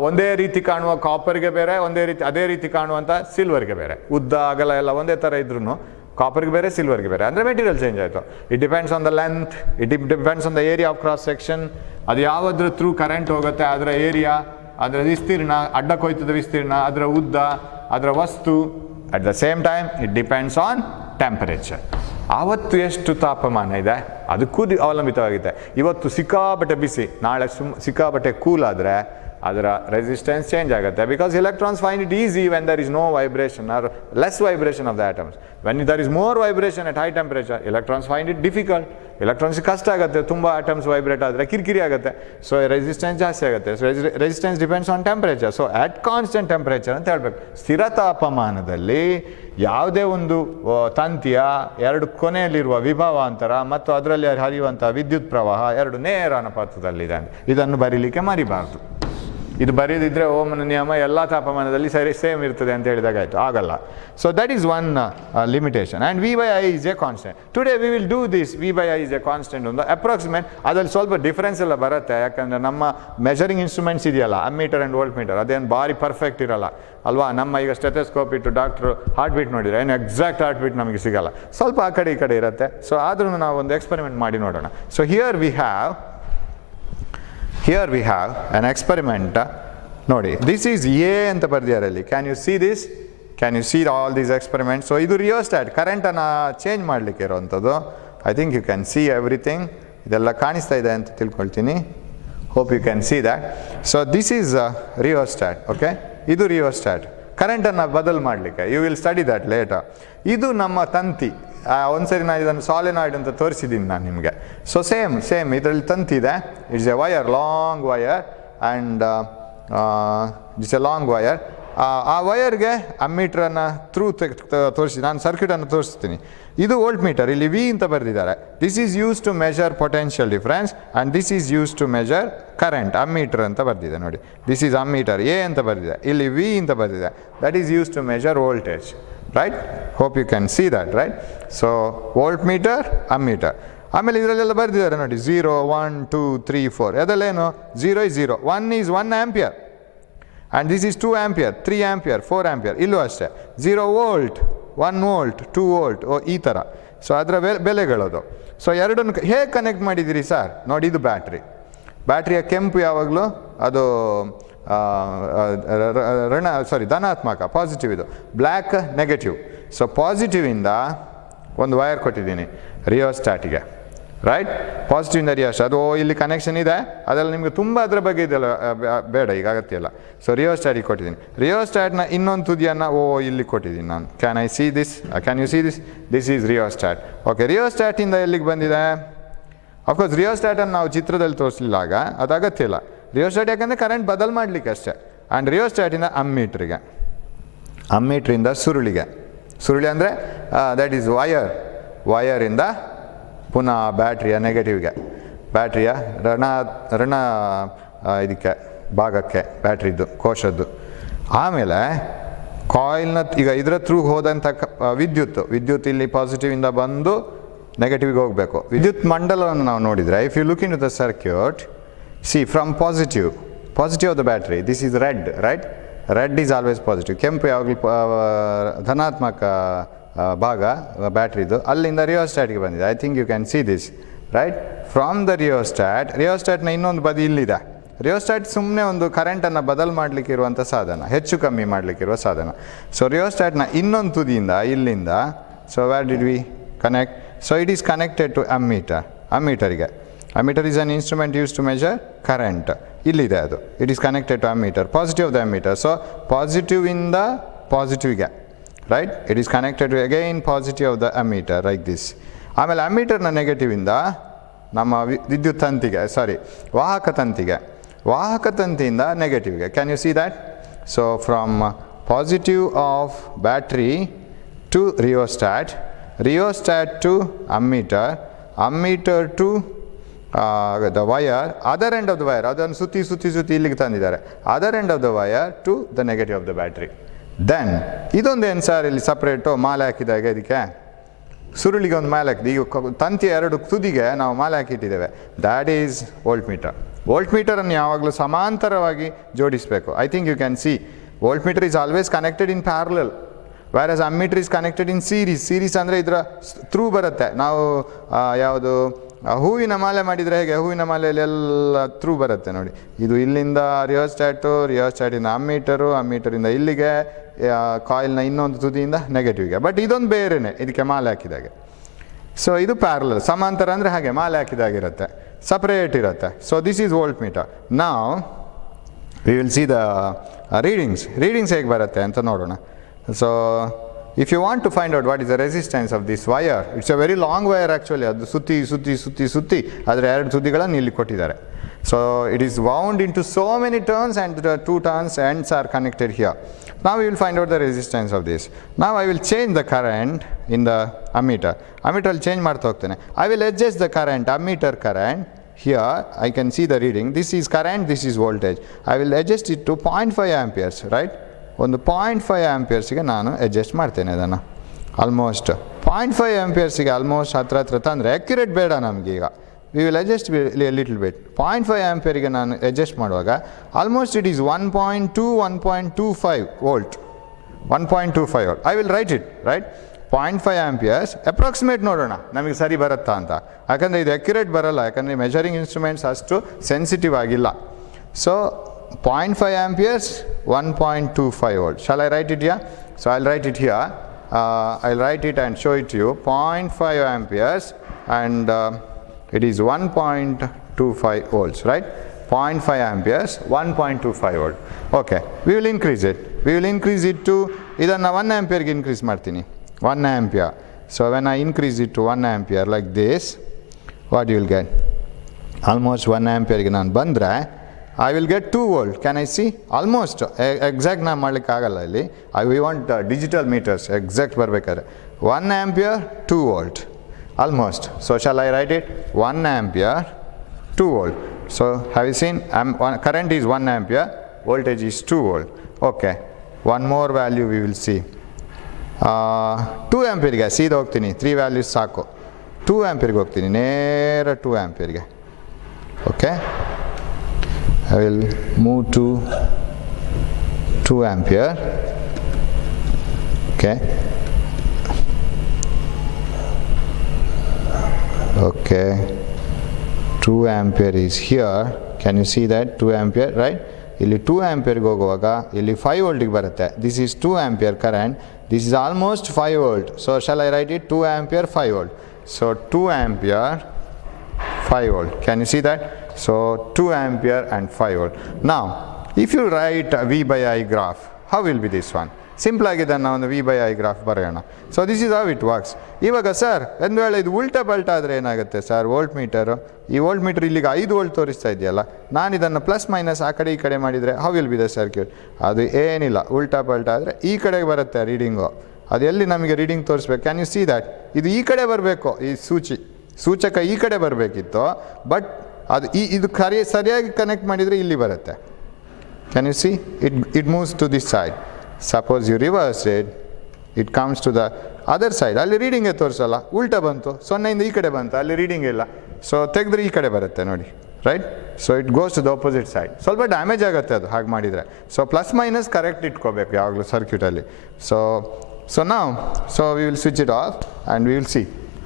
ಒಂದೇ ರೀತಿ ಕಾಣುವ ಕಾಪರ್ಗೆ ಬೇರೆ, ಅದೇ ರೀತಿ ಕಾಣುವಂಥ ಸಿಲ್ವರ್ಗೆ ಬೇರೆ. ಉದ್ದ ಅಗಲ ಎಲ್ಲ ಒಂದೇ ಥರ ಇದ್ರೂ ಕಾಪರ್ಗೆ ಬೇರೆ, ಸಿಲ್ವರ್ಗೆ ಬೇರೆ. ಅಂದರೆ ಮೆಟೀರಿಯಲ್ ಚೇಂಜ್ ಆಯಿತು. It depends on the length, it depends on the area of cross section. ಅದು ಯಾವುದ್ರ ಥ್ರೂ ಕರೆಂಟ್ ಹೋಗುತ್ತೆ, ಅದರ ಏರಿಯಾ, ಅದರ ವಿಸ್ತೀರ್ಣ, ಅಡ್ಡಕ್ಕೋಯ್ತದ ವಿಸ್ತೀರ್ಣ, ಅದರ ಉದ್ದ, ಅದರ ವಸ್ತು. At the same time it depends on temperature. ಆವತ್ತು ಎಷ್ಟು ತಾಪಮಾನ ಇದೆ ಅದಕ್ಕೂ ಅವಲಂಬಿತವಾಗಿದೆ. ಇವತ್ತು ಸಿಕ್ಕಾಪಟ್ಟೆ ಬಿಸಿ, ನಾಳೆ ಸಿಕ್ಕಾಪಟ್ಟೆ ಕೂಲ್ ಆದರೆ ಅದರ ರೆಸಿಸ್ಟೆನ್ಸ್ ಚೇಂಜ್ ಆಗುತ್ತೆ. Because electrons find it easy when there is no vibration or less vibration of the atoms. When there is more vibration at high temperature, electrons find it difficult. Electrons ಕಷ್ಟ ಆಗುತ್ತೆ, ತುಂಬ ಆಟಮ್ಸ್ ವೈಬ್ರೇಟ್ ಆದರೆ ಕಿರಿಕಿರಿ ಆಗುತ್ತೆ. ಸೊ ರೆಸಿಸ್ಟೆನ್ಸ್ ಜಾಸ್ತಿ ಆಗುತ್ತೆ. So resistance depends on temperature. So at constant temperature ಅಂತ ಹೇಳಬೇಕು. ಸ್ಥಿರ ತಾಪಮಾನದಲ್ಲಿ ಯಾವುದೇ ಒಂದು ತಂತಿಯ ಎರಡು ಕೊನೆಯಲ್ಲಿರುವ ವಿಭವಾಂತರ ಮತ್ತು ಅದರಲ್ಲಿ ಹರಿಯುವಂಥ ವಿದ್ಯುತ್ ಪ್ರವಾಹ ಎರಡು ನೇರ ಅನುಪಾತದಲ್ಲಿದೆ. ಇದನ್ನು ಬರೀಲಿಕ್ಕೆ ಮರಿಬಾರ್ದು. ಇದು ಬರೀದಿದ್ರೆ ಓಮನ ನಿಯಮ ಎಲ್ಲ ತಾಪಮಾನದಲ್ಲಿ ಸೇಮ್ ಇರ್ತದೆ ಅಂತ ಹೇಳಿದಾಗ ಆಯಿತು, ಆಗಲ್ಲ. So that is one limitation. And V/I is A constant. Today we will do this. V/I is A constant ಒಂದು ಅಪ್ರಾಕ್ಸಿಮೇಟ್. ಅದರಲ್ಲಿ ಸ್ವಲ್ಪ ಡಿಫ್ರೆನ್ಸ್ ಎಲ್ಲ ಬರುತ್ತೆ, ಯಾಕಂದರೆ ನಮ್ಮ ಮೆಜರಿಂಗ್ ಇನ್ಸ್ಟ್ರೂಮೆಂಟ್ಸ್ ಇದೆಯಲ್ಲ, ಅಮ್ಮೀಟರ್ ಆ್ಯಂಡ್ ವೋಲ್ಟ್ ಮೀಟರ್, ಅದೇನು ಭಾರಿ ಪರ್ಫೆಕ್ಟ್ ಇರಲ್ಲ ಅಲ್ವಾ. ನಮ್ಮ ಈಗ ಸ್ಟೆಥೋಸ್ಕೋಪ್ ಇಟ್ಟು ಡಾಕ್ಟ್ರು ಹಾರ್ಟ್ ಬೀಟ್ ನೋಡಿದರೆ ಏನು ಎಕ್ಸಾಕ್ಟ್ ಹಾರ್ಟ್ ಬೀಟ್ ನಮಗೆ ಸಿಗಲ್ಲ, ಸ್ವಲ್ಪ ಆ ಕಡೆ ಈ ಕಡೆ ಇರುತ್ತೆ. ಸೊ ಆದ್ರೂ ನಾವು ಒಂದು ಎಕ್ಸ್ಪೆರಿಮೆಂಟ್ ಮಾಡಿ ನೋಡೋಣ. So here we have an experiment. ನೋಡಿ, ದಿಸ್ ಈಸ್ ಎ ಅಂತ ಬರ್ದಿದ್ದಾರೆ ಅಲ್ಲಿ. Can you see this? Can you see all these experiments? So ಇದು ರಿಯೋಸ್ಟ್ಯಾಟ್, ಕರೆಂಟನ್ನು ಚೇಂಜ್ ಮಾಡಲಿಕ್ಕೆ ಇರೋವಂಥದ್ದು. I think you can see everything. ಇದೆಲ್ಲ ಕಾಣಿಸ್ತಾ ಇದೆ ಅಂತ ತಿಳ್ಕೊಳ್ತೀನಿ. Hope you can see that. So this is rheostat. Okay, ಇದು ರಿಯೋಸ್ಟ್ಯಾಟ್, ಕರೆಂಟನ್ನು ಬದಲು ಮಾಡಲಿಕ್ಕೆ. You will study that later. ಇದು ನಮ್ಮ ತಂತಿ. ಒಂದ್ಸರಿ ನಾನು ಇದನ್ನು ಸಾಲಿನಾಯ್ಡ್ ಅಂತ ತೋರಿಸಿದ್ದೀನಿ ನಾನು ನಿಮಗೆ. ಸೊ ಸೇಮ್ ಇದರಲ್ಲಿ ತಂತಿ ಇದೆ. It's A wire, long wire, and it's A long wire. ಆ ವಯರ್ಗೆ ಅಮ್ಮೀಟ್ರನ್ನು ಥ್ರೂ ತೋರಿಸಿ, ನಾನು ಸರ್ಕ್ಯೂಟನ್ನು ತೋರಿಸ್ತೀನಿ. ಇದು ವೋಲ್ಟ್ ಮೀಟರ್, ಇಲ್ಲಿ V ಅಂತ ಬರೆದಿದ್ದಾರೆ. This is use to measure potential difference and this is use to measure current. Ammeter ಅಂತ ಬರೆದಿದೆ ನೋಡಿ, ದಿಸ್ ಈಸ್ ಅಮ್ಮೀಟರ್ ಎ ಅಂತ ಬರೆದಿದೆ, ಇಲ್ಲಿ V ಅಂತ ಬರೆದಿದೆ. That is use to measure voltage, right? Hope you can see that, right? So voltmeter, ammeter. ಆಮೇಲೆ ಇದರಲ್ಲೆಲ್ಲ ಬರೆದಿದ್ದಾರೆ ನೋಡಿ, 0, 1, 2, 3, 4. ಅದಲ್ಲೇನು? 0 is 0, 1 is 1 ampere, and this is 2 ampere, 3 ampere, 4 ampere. ಇಲ್ಲೂ ಅಷ್ಟೇ, 0 ವೋಲ್ಟ್, 1 ವೋಲ್ಟ್, 2 ವೋಲ್ಟ್, ಈ ಥರ. ಸೊ ಅದರ ಬೆಲೆಗಳದು. ಸೊ ಎರಡನ್ನು ಹೇಗೆ ಕನೆಕ್ಟ್ ಮಾಡಿದ್ದೀರಿ ಸರ್? ನೋಡಿ, ಇದು ಬ್ಯಾಟ್ರಿಯ ಕೆಂಪು ಯಾವಾಗಲೂ ಅದು ಧನಾತ್ಮಕ, ಪಾಸಿಟಿವ್. ಇದು ಬ್ಲ್ಯಾಕ್ ನೆಗೆಟಿವ್. ಸೊ ಪಾಸಿಟಿವಿಂದ ಒಂದು ವಯರ್ ಕೊಟ್ಟಿದ್ದೀನಿ ರಿಯೋಸ್ಟ್ಯಾಟಿಗೆ. ರೈಟ್. ಪಾಸಿಟಿವ್ ಇಂದ ರಿಯೋಸ್ಟಾಟ್, ಅದು ಇಲ್ಲಿ ಕನೆಕ್ಷನ್ ಇದೆ, ಅದೆಲ್ಲ ನಿಮಗೆ ತುಂಬ ಅದರ ಬಗ್ಗೆ ಇದೆಲ್ಲ ಬೇಡ, ಈಗ ಅಗತ್ಯ ಇಲ್ಲ. ಸೊ ರಿಯೋಸ್ಟಾಟಿಗೆ ಕೊಟ್ಟಿದ್ದೀನಿ. ರಿಯೋಸ್ಟಾಟ್ನ ಇನ್ನೊಂದು ತುದಿಯನ್ನು ಇಲ್ಲಿ ಕೊಟ್ಟಿದ್ದೀನಿ ನಾನು. Can I see this? Can you see this? This is rheostat. Okay, ರಿಯೋಸ್ಟಾಟಿಂದ ಎಲ್ಲಿಗೆ ಬಂದಿದೆ? ಅಫ್ಕೋರ್ಸ್ ರಿಯೋಸ್ಟಾಟನ್ನು ನಾವು ಚಿತ್ರದಲ್ಲಿ ತೋರಿಸಲಿಲ್ಲ, ಆಗ ಅದು ಅಗತ್ಯ ಇಲ್ಲ. ರಿಯೋಸ್ಟಾಟ್ ಯಾಕಂದರೆ ಕರೆಂಟ್ ಬದಲು ಮಾಡಲಿಕ್ಕೆ ಅಷ್ಟೇ. ಆ್ಯಂಡ್ ರಿಯೋಸ್ಟಾಟಿಂದ ಅಮ್ಮೀಟ್ರಿಗೆ, ಅಮ್ಮೀಟ್ರಿಂದ ಸುರುಳಿಗೆ, ಸುರುಳಿ ಅಂದರೆ ದ್ಯಾಟ್ ಈಸ್ ವಯರಿಂದ ಪುನಃ ಬ್ಯಾಟ್ರಿಯ ನೆಗೆಟಿವ್ಗೆ, ಬ್ಯಾಟ್ರಿಯ ಋಣ ಇದಕ್ಕೆ ಭಾಗಕ್ಕೆ, ಬ್ಯಾಟ್ರಿದ್ದು ಕೋಶದ್ದು. ಆಮೇಲೆ ಕಾಯಿಲ್ನ ಈಗ ಇದರ ಥ್ರೂ ಹೋದಂಥ ವಿದ್ಯುತ್ ಇಲ್ಲಿ ಪಾಸಿಟಿವಿಂದ ಬಂದು ನೆಗೆಟಿವ್ಗೆ ಹೋಗಬೇಕು. ವಿದ್ಯುತ್ ಮಂಡಲವನ್ನು ನಾವು ನೋಡಿದರೆ, if you look into the circuit, see from positive of the battery, this is red, right? Red is always positive. ಕೆಂಪು ಯಾವಾಗಲೂ ಧನಾತ್ಮಕ ಭಾಗ ಬ್ಯಾಟ್ರಿದು, ಅಲ್ಲಿಂದ ರಿಯೋಸ್ಟಾಟ್ಗೆ ಬಂದಿದೆ. I think you can see this, right? From the ರಿಯೋಸ್ಟಾಟ್ನ ಇನ್ನೊಂದು ಬದಿ ಇಲ್ಲಿದೆ. ರಿಯೋಸ್ಟಾಟ್ ಸುಮ್ಮನೆ ಒಂದು ಕರೆಂಟನ್ನು ಬದಲು ಮಾಡಲಿಕ್ಕೆ ಇರುವಂಥ ಸಾಧನ, ಹೆಚ್ಚು ಕಮ್ಮಿ ಮಾಡಲಿಕ್ಕಿರುವ ಸಾಧನ. ಸೊ ರಿಯೋಸ್ಟಾಟ್ನ ಇನ್ನೊಂದು ತುದಿಯಿಂದ ಇಲ್ಲಿಂದ, so where did we connect? So it is connected to ಅಮ್ಮೀಟರಿಗೆ. Ammeter is an instrument use to measure current. ಇಲ್ಲಿದೆ ಅದು, it is connected to ammeter, positive of the ammeter. So ಪಾಸಿಟಿವಿಂದ ಪಾಸಿಟಿವ್ಗೆ, right? It is connected to again positive of the ammeter, like this. ಆಮೇಲೆ ಅಮ್ಮೀಟರ್ನ ನೆಗೆಟಿವಿಂದ ನಮ್ಮ ವಿದ್ಯುತ್ ತಂತಿಗೆ, ವಾಹಕ ತಂತಿಯಿಂದ ನೆಗೆಟಿವ್ಗೆ. Can you see that? So from positive of battery to rheostat to ammeter to the wire, other end of the wire, ಅದನ್ನು ಸುತ್ತಿ ಇಲ್ಲಿಗೆ ತಂದಿದ್ದಾರೆ, other end of the wire to the negative of the battery. Then ಇದೊಂದು ಏನು ಸರ್ ಇಲ್ಲಿ ಸಪ್ರೇಟು ಮಾಲೆ ಹಾಕಿದಾಗ, ಇದಕ್ಕೆ ಸುರುಳಿಗೆ ಒಂದು ಮಾಲೆ ಹಾಕಿದೆ. ಈಗ ತಂತಿಯ ಎರಡು ತುದಿಗೆ ನಾವು ಮಾಲೆ ಹಾಕಿಟ್ಟಿದ್ದೇವೆ. ದ್ಯಾಟ್ ಈಸ್ ವೋಲ್ಟ್ ಮೀಟರನ್ನು ಯಾವಾಗಲೂ ಸಮಾಂತರವಾಗಿ ಜೋಡಿಸಬೇಕು. I think you can see voltmeter is always connected in parallel, whereas ammeter is connected in series ಅಂದರೆ ಇದರ ಥ್ರೂ ಬರುತ್ತೆ. ನಾವು ಯಾವುದು ಹೂವಿನ ಮಾಲೆ ಮಾಡಿದರೆ ಹೇಗೆ, ಹೂವಿನ ಮಾಲೆಯಲ್ಲಿ ಎಲ್ಲ ಥ್ರೂ ಬರುತ್ತೆ ನೋಡಿ. ಇದು ಇಲ್ಲಿಂದ ರಿಯೋಸ್ಟಾಟಿಂದ ಅಮ್ಮೀಟರಿಂದ ಇಲ್ಲಿಗೆ, ಕಾಯಿಲ್ನ ಇನ್ನೊಂದು ತುದಿಯಿಂದ ನೆಗೆಟಿವ್ಗೆ. ಬಟ್ ಇದೊಂದು ಬೇರೆಯೇ ಇದಕ್ಕೆ ಮಾಲೆ ಹಾಕಿದಾಗೆ. ಸೊ ಇದು ಪ್ಯಾರಲಲ್, ಸಮಾಂತರ ಅಂದರೆ ಹಾಗೆ ಮಾಲೆ ಹಾಕಿದಾಗಿರುತ್ತೆ, ಸಪ್ರೇಟ್ ಇರುತ್ತೆ. So this is volt meter. ನಾವು we will see the readings ಹೇಗೆ ಬರುತ್ತೆ ಅಂತ ನೋಡೋಣ. So if you want to find out what is the resistance of this wire, it's a very long wire actually, ಅದು ಸುತ್ತಿ ಅದರ ಎರಡು ತುದಿಗಳನ್ನು ಇಲ್ಲಿ ಕೊಟ್ಟಿದ್ದಾರೆ. So it is wound into so many turns and the two turns ends are connected here. Now we will find out the resistance of this. Now I will change the current in the ammeter ಅಲ್ಲಿ change ಮಾಡ್ತಾ ಹೋಗ್ತೇನೆ. I will adjust the current, ammeter current. Here I can see the reading. This is current, this is voltage. I will adjust it to 0.5 amperes, right? ಒಂದು 0.5 ಆಂಪಿಯರ್ಸಿಗೆ ನಾನು ಅಡ್ಜಸ್ಟ್ ಮಾಡ್ತೇನೆ ಅದನ್ನು. ಆಲ್ಮೋಸ್ಟ್ 0.5 ಆಂಪಿಯರ್ಸಿಗೆ ಆಲ್ಮೋಸ್ಟ್ ಹತ್ರ ತಂದರೆ ಅಕ್ಯುರೇಟ್ ಬೇಡ ನಮಗೆ. ಈಗ we will adjust little bit. 0.5 ಆಂಪಿಯರಿಗೆ ನಾನು ಅಡ್ಜಸ್ಟ್ ಮಾಡುವಾಗ almost it is 1.25 volt. I will write it, right? 0.5 amperes approximate ನೋಡೋಣ ನಮಗೆ ಸರಿ ಬರುತ್ತಾ ಅಂತ. ಯಾಕಂದರೆ ಇದು ಅಕ್ಯುರೇಟ್ ಬರೋಲ್ಲ, ಯಾಕಂದರೆ ಮೆಜರಿಂಗ್ ಇನ್ಸ್ಟ್ರೂಮೆಂಟ್ಸ್ ಅಷ್ಟು ಸೆನ್ಸಿಟಿವ್ ಆಗಿಲ್ಲ. So 0.5 amperes, 1.25 volt. Shall I write it here? So I'll write it here. I'll write it and show it to you. 0.5 amperes and it is 1.25 volts, right? 0.5 amperes, 1.25 volt. Okay, we will increase it to, idanna 1 ampere ge increase martini. 1 ampere. So when I increase it to 1 ampere like this, what you will get? Almost 1 ampere ge nanu bandre I will get 2 volt. Can I see? Almost exact na ಮಾಡಲಿಕ್ಕೆ ಆಗಲ್ಲ ಇಲ್ಲಿ. We want digital meters exact ಬರಬೇಕಾದ್ರೆ 1 ampere 2 volt almost. So shall I write it? 1 ampere 2 volt. So have you seen? Current is 1 ampere, voltage is 2 volt. Okay, one more value we will see. 2 ampere ಗೆ ಸೀದಾ ಹೋಗ್ತೀನಿ, 3 values ಸಾಕು. 2 ampere ಗೆ ಹೋಗ್ತೀನಿ, ನೇರ 2 ampere ಗೆ. Okay, I will move to 2 ampere. Okay. Okay. 2 ampere is here. Can you see that? 2 ampere, right? ಇಲ್ಲಿ 2 ampere ಗೆ ಹೋಗುವಾಗ ಇಲ್ಲಿ 5 volt ಗೆ ಬರುತ್ತೆ. This is 2 ampere current. This is almost 5 volt. So shall I write it? 2 ampere 5 volt. So 2 ampere 5 volt. Can you see that? So 2 ampere and 5 volt. Now, if you write a V by I graph, how will be this one? Simple ಆಗಿದೆ ನಾವು ಒಂದು ವಿ ಬೈ ಐ ಗ್ರಾಫ್ ಬರೆಯೋಣ. So this is how it works. ಇವಾಗ ಸರ್ ಒಂದು ವೇಳೆ ಇದು ಉಲ್ಟಾ ಪಲ್ಟಾ ಆದರೆ ಏನಾಗುತ್ತೆ ಸರ್? ವೋಲ್ಟ್ ಮೀಟರು, ಈ ವೋಲ್ಟ್ ಮೀಟರ್ ಇಲ್ಲಿಗೆ 5 ವೋಲ್ಟ್ ತೋರಿಸ್ತಾ ಇದೆಯಲ್ಲ, ನಾನು ಇದನ್ನು ಪ್ಲಸ್ ಮೈನಸ್ ಆ ಕಡೆ ಈ ಕಡೆ ಮಾಡಿದರೆ how will be the circuit? ಅದು ಏನಿಲ್ಲ, ಉಲ್ಟಾ ಪಲ್ಟಾ ಆದರೆ ಈ ಕಡೆಗೆ ಬರುತ್ತೆ ರೀಡಿಂಗು. ಅದು ಎಲ್ಲಿ ನಮಗೆ ರೀಡಿಂಗ್ ತೋರಿಸ್ಬೇಕು? Can you see that? ಇದು ಈ ಕಡೆ ಬರಬೇಕು, ಈ ಸೂಚಕ ಈ ಕಡೆ ಬರಬೇಕಿತ್ತು, ಬಟ್ ಅದು ಇದು ಸರಿಯಾಗಿ ಕನೆಕ್ಟ್ ಮಾಡಿದರೆ ಇಲ್ಲಿ ಬರುತ್ತೆ. Can you see? It moves to this side. Suppose you reverse it, it comes to the other side. ಅಲ್ಲಿ ರೀಡಿಂಗೇ ತೋರಿಸಲ್ಲ, ಉಲ್ಟಾ ಬಂತು, 0ಇಂದ ಈ ಕಡೆ ಬಂತು, ಅಲ್ಲಿ ರೀಡಿಂಗ್ ಇಲ್ಲ. ಸೊ ತೆಗೆದ್ರೆ ಈ ಕಡೆ ಬರುತ್ತೆ ನೋಡಿ, right? So it goes to the opposite side. ಸ್ವಲ್ಪ ಡ್ಯಾಮೇಜ್ ಆಗುತ್ತೆ ಅದು ಹಾಗೆ ಮಾಡಿದರೆ. ಸೊ ಪ್ಲಸ್ ಮೈನಸ್ ಕರೆಕ್ಟ್ ಇಟ್ಕೋಬೇಕು ಯಾವಾಗಲೂ ಸರ್ಕ್ಯೂಟಲ್ಲಿ. ಸೊ ನಾವು we will switch it off and we will C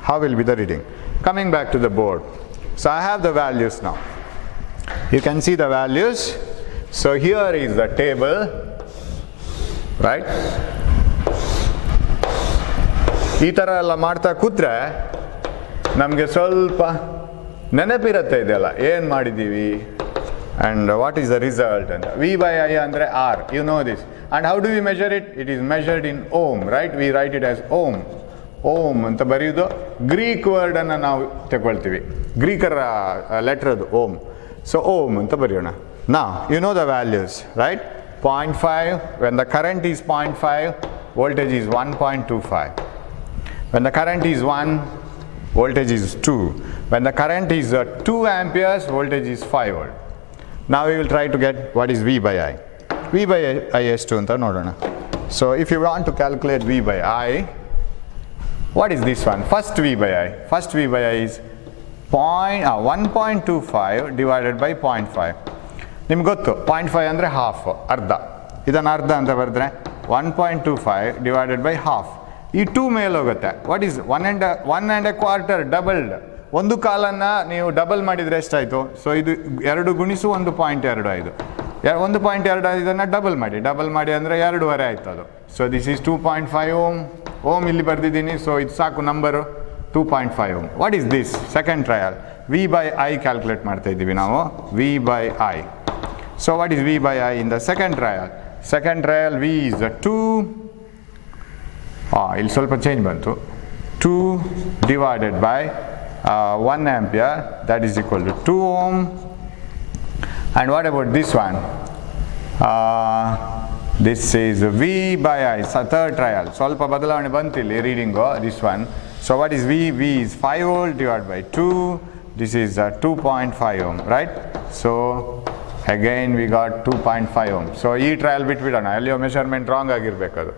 how will be the reading. Coming back to the board. So I have the values now. You can see the values. So here is the table. Right? ಈ ಥರ ಎಲ್ಲ ಮಾಡ್ತಾ ಕೂತ್ರೆ ನಮಗೆ ಸ್ವಲ್ಪ ನೆನಪಿರುತ್ತೆ ಇದೆಲ್ಲ ಏನು ಮಾಡಿದ್ದೀವಿ and what is the result ಅಂತ. ವಿ ಬೈ ಐ ಅಂದರೆ R, you know this. And how do we measure it? It is measured in ohm, right? We write it as ohm. Ohm ಅಂತ ಬರೆಯೋದು ಗ್ರೀಕ್ ವರ್ಡನ್ನು ನಾವು ತಗೊಳ್ತೀವಿ, ಗ್ರೀಕರ ಲೆಟ್ರದು ಓಮ್. ಸೊ ಓಮ್ ಅಂತ ಬರೆಯೋಣ. ನಾ you know the values, right? 0.5, when the current is 0.5, voltage is 1.25. When the current is 1, voltage is 2. When the current is 2 amperes, voltage is 5 volt. Now we will try to get what is V by I. V by I ಎಷ್ಟು ಅಂತ ನೋಡೋಣ. So if you want to calculate V by I, what is this one? First V by I. First V by I is 1.25 divided by 0.5. ನಿಮ್ಗೆ ಗೊತ್ತು 0.5 ಅಂದರೆ ಹಾಫ್, ಅರ್ಧ. ಇದನ್ನು ಅರ್ಧ ಅಂತ ಬರೆದ್ರೆ 1.25 ಡಿವೈಡೆಡ್ ಬೈ ಹಾಫ್. ಈ 2 ಮೇಲೆ ಹೋಗುತ್ತೆ. What is 1.25 doubled? ಒಂದು ಕಾಲನ್ನು ನೀವು ಡಬಲ್ ಮಾಡಿದರೆ ಎಷ್ಟಾಯಿತು? ಸೊ ಇದು 2 ಗುಣಿಸು 1.25. 1.25 ಡಬಲ್ ಮಾಡಿ ಅಂದರೆ 2.5 ಆಯಿತು ಅದು. ಸೊ ದಿಸ್ ಈಸ್ 2.5 ಓಮ್ ಇಲ್ಲಿ ಬರೆದಿದ್ದೀನಿ. ಸೊ ಇದು ಸಾಕು number 2.5 ohm. What is this? Second trial V by I calculate ಮಾಡ್ತಾ ಇದ್ದೀವಿ ನಾವು. V by I. So what is V by I in the second trial? Second trial V is 2, ಇಲ್ಲಿ ಸ್ವಲ್ಪ ಚೇಂಜ್ ಬಂತು, 2 divided by 1 ampere, that is equal to 2 ohm. And what about this one? This is V by I, third trial. ಸ್ವಲ್ಪ ಬದಲಾವಣೆ ಬಂತು ಇಲ್ಲಿ reading, this one. So what is V? V is 5 volt divided by 2. This is 2.5 ohm, right? So again we got 2.5 ohm. So ಈ ಟ್ರಯಲ್ ಬಿಟ್ಬಿಡೋಣ, ಎಲ್ಲಿಯೋ ಮೆಷರ್ಮೆಂಟ್ ರಾಂಗ್ ಆಗಿರಬೇಕು ಅದು.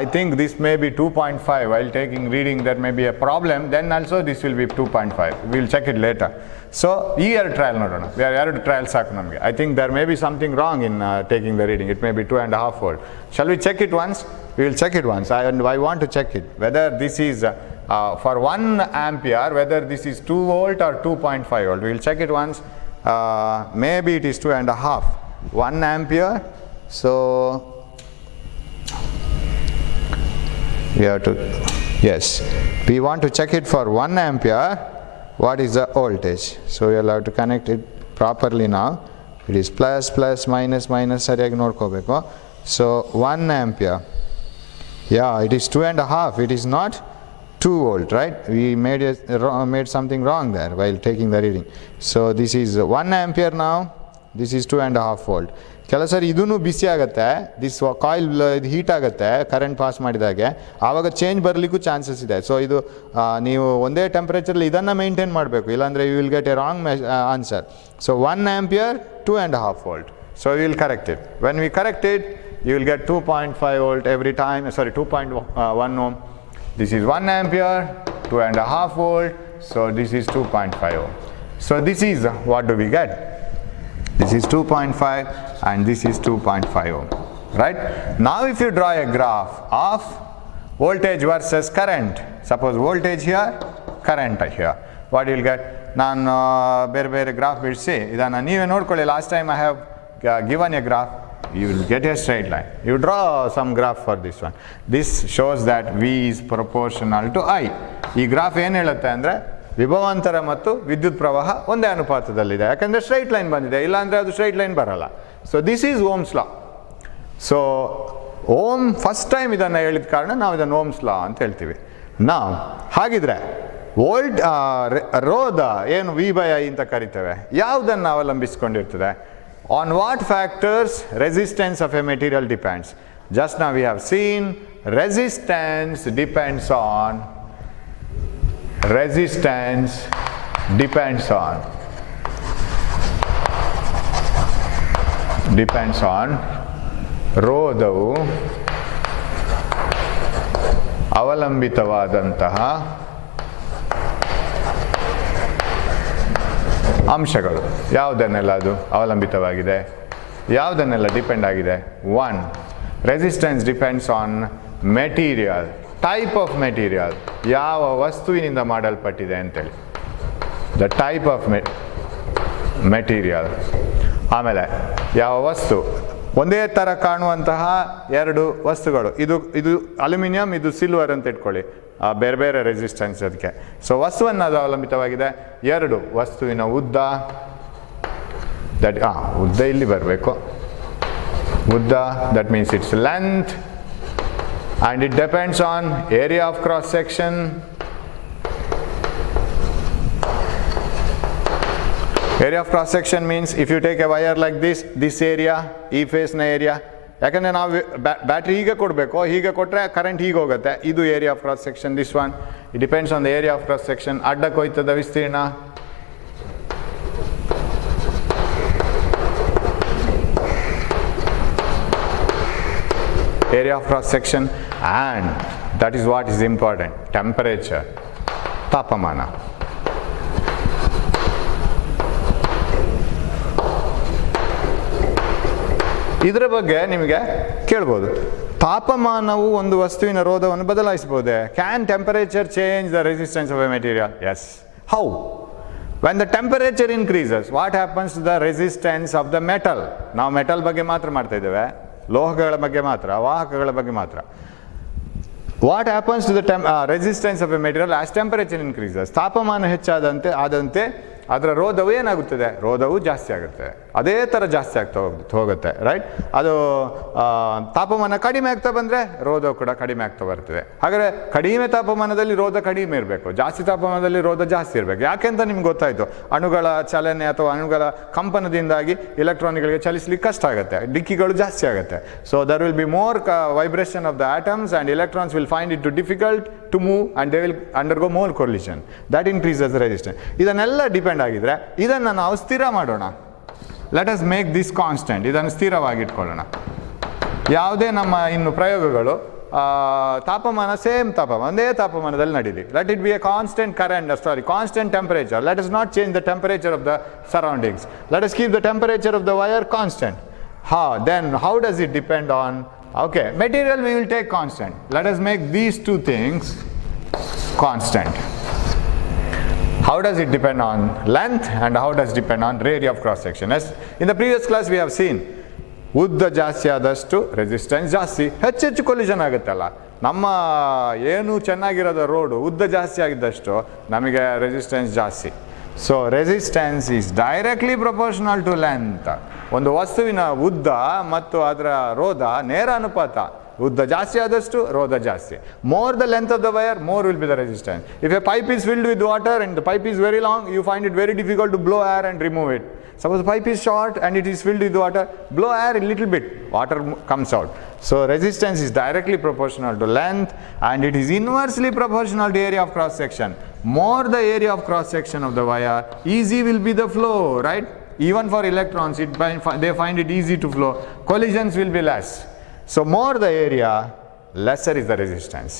I think this may be 2.5 while taking reading. There may be a problem, then also this will be 2.5. we will check it later. So ಈ ಎರಡು ಟ್ರಯಲ್ ನೋಡೋಣ. ಎರಡು ಟ್ರಯಲ್ ಸಾಕು ನಮಗೆ. I think there may be something wrong in taking the reading. It may be 2.5 volt. Shall we check it once? We will check it once. I want to check it whether this is for 1 ampere, whether this is 2 volt or 2.5 volt. We will check it once. Maybe it is 2.5. 1 ampere. So we have to, yes, we want to check it for 1 ampere. What is the voltage? So we will have to connect it properly now. It is plus minus ಸರಿಯಾಗಿ ನೋಡ್ಕೋಬೇಕು. So 1 ampere, yeah, it is 2.5. It is not 2 volt, right? We made something wrong there while taking the reading. So this is 1 ampere now. This is 2.5 volt. ಕೆಲವು ಸರಿ ಇದೂ ಬಿಸಿ ಆಗುತ್ತೆ, ದಿಸ್ ಕಾಯಿಲ್ ಇದು ಹೀಟ್ ಆಗುತ್ತೆ ಕರೆಂಟ್ ಪಾಸ್ ಮಾಡಿದಾಗೆ, ಆವಾಗ ಚೇಂಜ್ ಬರಲಿಕ್ಕೂ ಚಾನ್ಸಸ್ ಇದೆ. ಸೊ ಇದು ನೀವು ಒಂದೇ ಟೆಂಪ್ರೇಚರ್ಲಿ ಇದನ್ನು ಮೇಂಟೈನ್ ಮಾಡಬೇಕು, ಇಲ್ಲಾಂದರೆ you will get a wrong answer. So 1 ampere 2.5 volt. So we will correct it. When we correct it, you will get 2.5 volt every time, 2.1 ohm. This is 1 ampere, 2.5 volt, so this is 2.5 ohm. So this is what do we get? This is 2.5 and this is 2.5 ohm, right? Now if you draw a graph of voltage versus current, suppose voltage here, current here, what you will get? ನಾನು ಬೇರೆ ಗ್ರಾಫ್ ಬಿಡಿಸಿ ಇದನ್ನು ನೀವೇ ನೋಡ್ಕೊಳ್ಳಿ. Last time I have given a graph. You will get a straight line. You draw some graph for this one. This shows that V is proportional to I. ಈ ಗ್ರಾಫ್ ಏನು ಹೇಳುತ್ತೆ ಅಂದರೆ ವಿಭವಾಂತರ ಮತ್ತು ವಿದ್ಯುತ್ ಪ್ರವಾಹ ಒಂದೇ ಅನುಪಾತದಲ್ಲಿದೆ, ಯಾಕಂದರೆ ಸ್ಟ್ರೈಟ್ ಲೈನ್ ಬಂದಿದೆ, ಇಲ್ಲಾಂದರೆ ಅದು ಸ್ಟ್ರೈಟ್ ಲೈನ್ ಬರಲ್ಲ. So this is Ohm's law. So ohm first time ಇದನ್ನು ಹೇಳಿದ ಕಾರಣ ನಾವು ಇದನ್ನು ಓಮ್ಸ್ ಲಾ ಅಂತ ಹೇಳ್ತೀವಿ. ನಾವು ಹಾಗಿದ್ರೆ ರೋಧ ಏನು V/I ಅಂತ ಕರಿತೇವೆ, ಯಾವುದನ್ನು ಅವಲಂಬಿಸಿಕೊಂಡಿರ್ತದೆ? On what factors resistance of a material depends? Just ನಾವು we have seen resistance depends on ರೋಧವು ಅವಲಂಬಿತವಾದಂತಹ ಅಂಶಗಳು. ಯಾವುದನ್ನೆಲ್ಲ ಅದು ಅವಲಂಬಿತವಾಗಿದೆ, ಯಾವುದನ್ನೆಲ್ಲ ಡಿಪೆಂಡ್ ಆಗಿದೆ? 1. Resistance depends on material, type of material, ಯಾವ ವಸ್ತುವಿನಿಂದ ಮಾಡಲ್ಪಟ್ಟಿದೆ ಅಂತೇಳಿ, ದ ಟೈಪ್ ಆಫ್ ಮೆಟೀರಿಯಲ್. ಆಮೇಲೆ ಯಾವ ವಸ್ತು, ಒಂದೇ ಥರ ಕಾಣುವಂತಹ ಎರಡು ವಸ್ತುಗಳು, ಇದು ಅಲ್ಯೂಮಿನಿಯಂ, ಇದು ಸಿಲ್ವರ್ ಅಂತ ಇಟ್ಕೊಳ್ಳಿ, ಬೇರೆ ಬೇರೆ ರೆಸಿಸ್ಟೆನ್ಸ್ ಅದಕ್ಕೆ. ಸೊ ವಸ್ತುವನ್ನು ಅದು ಅವಲಂಬಿತವಾಗಿದೆ. 2. ವಸ್ತುವಿನ ಉದ್ದ, ಉದ್ದ ಇಲ್ಲಿ ಬರಬೇಕು, ಉದ್ದ, that means its length, and it depends on area of cross section. Area of cross section means if you take a wire like this area, ಈ ಫೇಸ್ನ ಏರಿಯಾ, ಯಾಕಂದರೆ ನಾವು ಬ್ಯಾಟ್ರಿ ಹೀಗೆ ಕೊಡಬೇಕು, ಹೀಗೆ ಕೊಟ್ಟರೆ ಕರೆಂಟ್ ಹೀಗೆ ಹೋಗುತ್ತೆ, ಇದು area of cross section. This one it depends on the area of cross section. ಅಡ್ಡಕ್ಕೆ ಹೋಯ್ತದ ವಿಸ್ತೀರ್ಣ, area of cross section, and that is what is important, temperature, ತಾಪಮಾನ. ಇದರ ಬಗ್ಗೆ ನಿಮಗೆ ಕೇಳ್ಬೋದು, ತಾಪಮಾನವು ಒಂದು ವಸ್ತುವಿನ ರೋಧವನ್ನು ಬದಲಾಯಿಸಬಹುದೇ? Can temperature change the resistance of a material? Yes. How? when the temperature increases, what happens to the resistance of the metal? ನಾವು ಮೆಟಲ್ ಬಗ್ಗೆ ಮಾತ್ರ ಮಾಡ್ತಾ ಇದ್ದೇವೆ, ಲೋಹಗಳ ಬಗ್ಗೆ ಮಾತ್ರ, ವಾಹಕಗಳ ಬಗ್ಗೆ ಮಾತ್ರ. What happens to the resistance of a material as temperature increases? ತಾಪಮಾನ ಹೆಚ್ಚಾದಂತೆ ಅದರ ರೋಧವು ಏನಾಗುತ್ತದೆ? ರೋಧವು ಜಾಸ್ತಿ ಆಗುತ್ತೆ, ಅದೇ ಥರ ಜಾಸ್ತಿ ಆಗ್ತಾ ಹೋಗುತ್ತೆ, ರೈಟ್? ಅದು ತಾಪಮಾನ ಕಡಿಮೆ ಆಗ್ತಾ ಬಂದರೆ ರೋಧವು ಕೂಡ ಕಡಿಮೆ ಆಗ್ತಾ ಬರ್ತದೆ. ಹಾಗಾದರೆ ಕಡಿಮೆ ತಾಪಮಾನದಲ್ಲಿ ರೋಧ ಕಡಿಮೆ ಇರಬೇಕು, ಜಾಸ್ತಿ ತಾಪಮಾನದಲ್ಲಿ ರೋಧ ಜಾಸ್ತಿ ಇರಬೇಕು. ಯಾಕೆಂತ ನಿಮ್ಗೆ ಗೊತ್ತಾಯಿತು, ಅಣುಗಳ ಚಲನೆ ಅಥವಾ ಅಣುಗಳ ಕಂಪನದಿಂದಾಗಿ ಇಲೆಕ್ಟ್ರಾನ್ಗಳಿಗೆ ಚಲಿಸಲಿಕ್ಕೆ ಕಷ್ಟ ಆಗುತ್ತೆ, ಡಿಕ್ಕಿಗಳು ಜಾಸ್ತಿ ಆಗುತ್ತೆ. So there will be more vibration of the atoms and electrons will find it difficult to move and they will undergo more collision. That increases the resistance. ಇದನ್ನೆಲ್ಲ ಡಿಪೆಂಡ್ ಆಗಿದ್ರೆ ಇದನ್ನು ನಾವು ಸ್ಥಿರ ಮಾಡೋಣ. Let us make this constant, ಇದನ್ನು ಸ್ಥಿರವಾಗಿಟ್ಕೊಳ್ಳೋಣ. ಯಾವುದೇ ನಮ್ಮ ಇನ್ನು ಪ್ರಯೋಗಗಳು ತಾಪಮಾನ ಸೇಮ್ ತಾಪಮಾನ, ಒಂದೇ ತಾಪಮಾನದಲ್ಲಿ ನಡೀಲಿ. Let it be a constant current, constant temperature. Let us not change the temperature of the surroundings. Let us keep the temperature of the wire constant. Then how does it depend on? Okay, material we will take constant. Let us make these two things constant. How does it depend on length and how does it depend on area of cross section? As in the previous class we have seen, ಉದ್ದ ಜಾಸ್ತಿ ಆದಷ್ಟು ರೆಸಿಸ್ಟೆನ್ಸ್ ಜಾಸ್ತಿ, ಹೆಚ್ಚೆಚ್ಚು ಕೊಲಿಷನ್ ಆಗುತ್ತಲ್ಲ. ನಮ್ಮ ಏನು ಚೆನ್ನಾಗಿರೋದು ರೋಡು ಉದ್ದ ಜಾಸ್ತಿ ಆಗಿದ್ದಷ್ಟು ನಮಗೆ ರೆಸಿಸ್ಟೆನ್ಸ್ ಜಾಸ್ತಿ. So resistance is directly proportional to length. ಒಂದು ವಸ್ತುವಿನ ಉದ್ದ ಮತ್ತು ಅದರ ರೋಧ ನೇರ ಅನುಪಾತ. ಉದ್ದ ಜಾಸ್ತಿ ಆದಷ್ಟು ರೋಧ ಜಾಸ್ತಿ. More the length of the wire, more will be the resistance. If A pipe is filled with water and the pipe is very long, you find it very difficult to blow air and remove it. Suppose the pipe is short and it is filled with water, blow air a little bit, water comes out. So resistance is directly proportional to length and it is inversely proportional to area of cross section. More the area of cross section of the wire, easy will be the flow, right? Even for electrons, they find it easy to flow. Collisions will be less. So more the area, lesser is the resistance.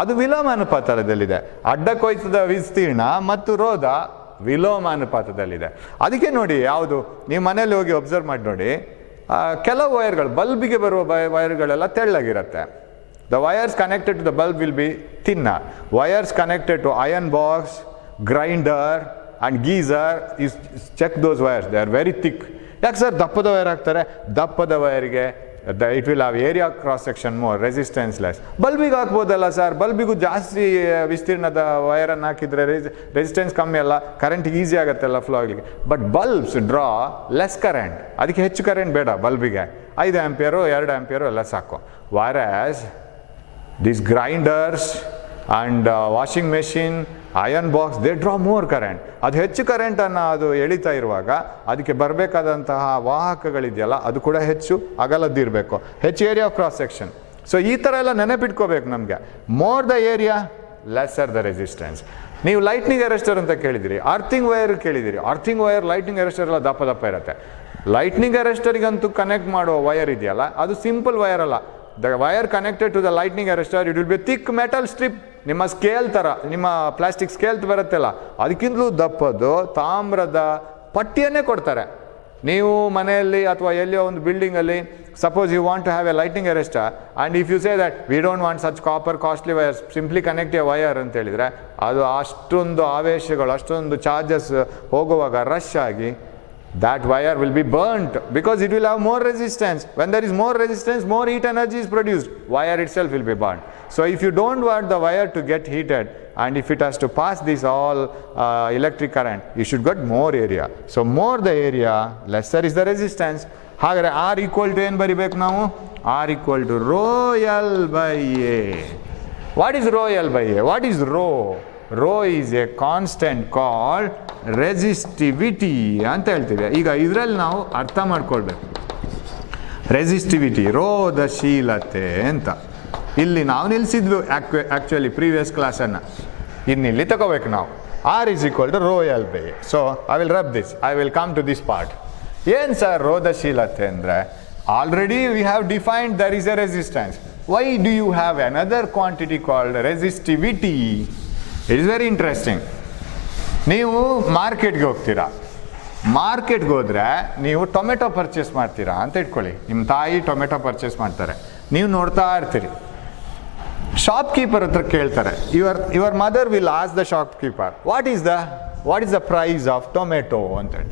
ಅದು ವಿಲೋಮಾನುಪಾತದಲ್ಲಿದೆ. ಅಡ್ಡಕೊಯ್ತದ ವಿಸ್ತೀರ್ಣ ಮತ್ತು ರೋಧ ವಿಲೋಮಾನುಪಾತದಲ್ಲಿದೆ. ಅದಕ್ಕೆ ನೋಡಿ, ಯಾವುದು ನೀವು ಮನೇಲಿ ಹೋಗಿ ಒಬ್ಸರ್ವ್ ಮಾಡಿ ನೋಡಿ, ಕೆಲವು ವೈರ್ಗಳು, ಬಲ್ಬಿಗೆ ಬರುವ ವೈರ್ಗಳೆಲ್ಲ ತೆಳ್ಳಗಿರುತ್ತೆ. The wires connected to the bulb will be thinner. Wires connected to iron box, grinder and geyser, check those wires, they are very thick. ಯಾಕೆ ಸರ್ ದಪ್ಪದ ವೈರ್ ಹಾಕ್ತಾರೆ? ದಪ್ಪದ ವೈರ್ಗೆ it will have area cross section more, resistance less. ಬಲ್ಬಿಗೆ ಹಾಕ್ಬೋದಲ್ಲ ಸರ್, ಬಲ್ಬಿಗೂ ಜಾಸ್ತಿ ವಿಸ್ತೀರ್ಣದ ವೈರನ್ನು ಹಾಕಿದರೆ ರೆಸಿಸ್ಟೆನ್ಸ್ ಕಮ್ಮಿ ಅಲ್ಲ, ಕರೆಂಟ್ ಈಸಿ ಆಗುತ್ತೆಲ್ಲ ಫ್ಲೋ ಆಗಲಿಕ್ಕೆ. But bulbs draw less current, ಅದಕ್ಕೆ ಹೆಚ್ಚು ಕರೆಂಟ್ ಬೇಡ ಬಲ್ಬಿಗೆ, 5 ಆಂಪಿಯರು 2 ಆಂಪಿಯರು ಎಲ್ಲ ಸಾಕು. ವೈರಾಸ್ these grinders and washing machine, iron box, they draw more current. ಅದು ಹೆಚ್ಚು ಕರೆಂಟನ್ನು ಅದು ಎಳಿತಾ ಇರುವಾಗ ಅದಕ್ಕೆ ಬರಬೇಕಾದಂತಹ ವಾಹಕಗಳಿದೆಯಲ್ಲ ಅದು ಕೂಡ ಹೆಚ್ಚು ಅಗಲದ್ದಿರಬೇಕು, ಹೆಚ್ಚು area of cross section. So ಈ ಥರ ಎಲ್ಲ ನೆನಪಿಟ್ಕೋಬೇಕು ನಮಗೆ. More the area lesser the resistance. ನೀವು ಲೈಟ್ನಿಂಗ್ ಅರೆಸ್ಟರ್ ಅಂತ ಕೇಳಿದಿರಿ, ಅರ್ಥಿಂಗ್ ವೈರ್ ಕೇಳಿದಿರಿ. ಅರ್ಥಿಂಗ್ ವೈರ್, ಲೈಟ್ನಿಂಗ್ ಅರೆಸ್ಟರ್ ಎಲ್ಲ ದಪ್ಪ ದಪ್ಪ ಇರುತ್ತೆ. ಲೈಟ್ನಿಂಗ್ ಅರೆಸ್ಟರಿಗಂತೂ ಕನೆಕ್ಟ್ ಮಾಡೋ ವೈರ್ ಇದೆಯಲ್ಲ ಅದು ಸಿಂಪಲ್ ವೈರ್ ಅಲ್ಲ. The wire connected to the lightning arrestor, it will be a thick metal strip. ನಿಮ್ಮ ಸ್ಕೇಲ್ ಥರ, ನಿಮ್ಮ ಪ್ಲಾಸ್ಟಿಕ್ ಸ್ಕೇಲ್ ಬರುತ್ತಲ್ಲ ಅದಕ್ಕಿಂತಲೂ ದಪ್ಪದ್ದು ತಾಮ್ರದ ಪಟ್ಟಿಯನ್ನೇ ಕೊಡ್ತಾರೆ. ನೀವು ಮನೆಯಲ್ಲಿ ಅಥವಾ ಎಲ್ಲಿಯೋ ಒಂದು ಬಿಲ್ಡಿಂಗಲ್ಲಿ suppose you want to have a lightning arrester and if you say that we don't want such copper costly wires, simply connect a wire ಅಂತ ಹೇಳಿದರೆ ಅದು ಅಷ್ಟೊಂದು ಆವೇಶಗಳು, ಅಷ್ಟೊಂದು ಚಾರ್ಜಸ್ ಹೋಗುವಾಗ ರಶ್ ಆಗಿ that wire will be burnt because it will have more resistance. When there is more resistance, more heat energy is produced. Wire itself will be burnt. So if you don't want the wire to get heated and if it has to pass this all electric current, you should get more area. So more the area, lesser is the resistance. ಹಾಗಾದರೆ R equal to ಏನು ಬರಿಬೇಕು ನಾವು? R equal to rho L by A. What is rho L by A? What is rho? Rho is a constant called resistivity ಅಂತ ಹೇಳ್ತೀವಿ. ಈಗ ಇದರಲ್ಲಿ ನಾವು ಅರ್ಥ ಮಾಡ್ಕೊಳ್ಬೇಕು ರೆಸಿಸ್ಟಿವಿಟಿ, ರೋಧಶೀಲತೆ ಅಂತ. ಇಲ್ಲಿ ನಾವು ನಿಲ್ಲಿಸಿದ್ವಿ ಆ್ಯಕ್ಚುಲಿ ಪ್ರೀವಿಯಸ್ ಕ್ಲಾಸನ್ನು, ಇನ್ನಿಲ್ಲಿ ತಗೋಬೇಕು ನಾವು. R is equal to rho L by A. So I will rub this, I will come to this part. ಏನು ಸರ್ ರೋಧಶೀಲತೆ ಅಂದರೆ? Already we have defined there is a resistance. Why do you have another quantity called resistivity? It is very interesting. ನೀವು ಮಾರ್ಕೆಟ್ಗೆ ಹೋಗ್ತೀರಾ, ಮಾರ್ಕೆಟ್ಗೆ ಹೋದರೆ ನೀವು ಟೊಮೆಟೊ ಪರ್ಚೇಸ್ ಮಾಡ್ತೀರಾ ಅಂತ ಇಟ್ಕೊಳ್ಳಿ. ನಿಮ್ಮ ತಾಯಿ ಟೊಮೆಟೊ ಪರ್ಚೇಸ್ ಮಾಡ್ತಾರೆ, ನೀವು ನೋಡ್ತಾ ಇರ್ತೀರಿ. ಶಾಪ್ ಕೀಪರ್ ಹತ್ರ ಕೇಳ್ತಾರೆ, your mother will ask the shopkeeper what is the price of tomato ಅಂತೇಳಿ.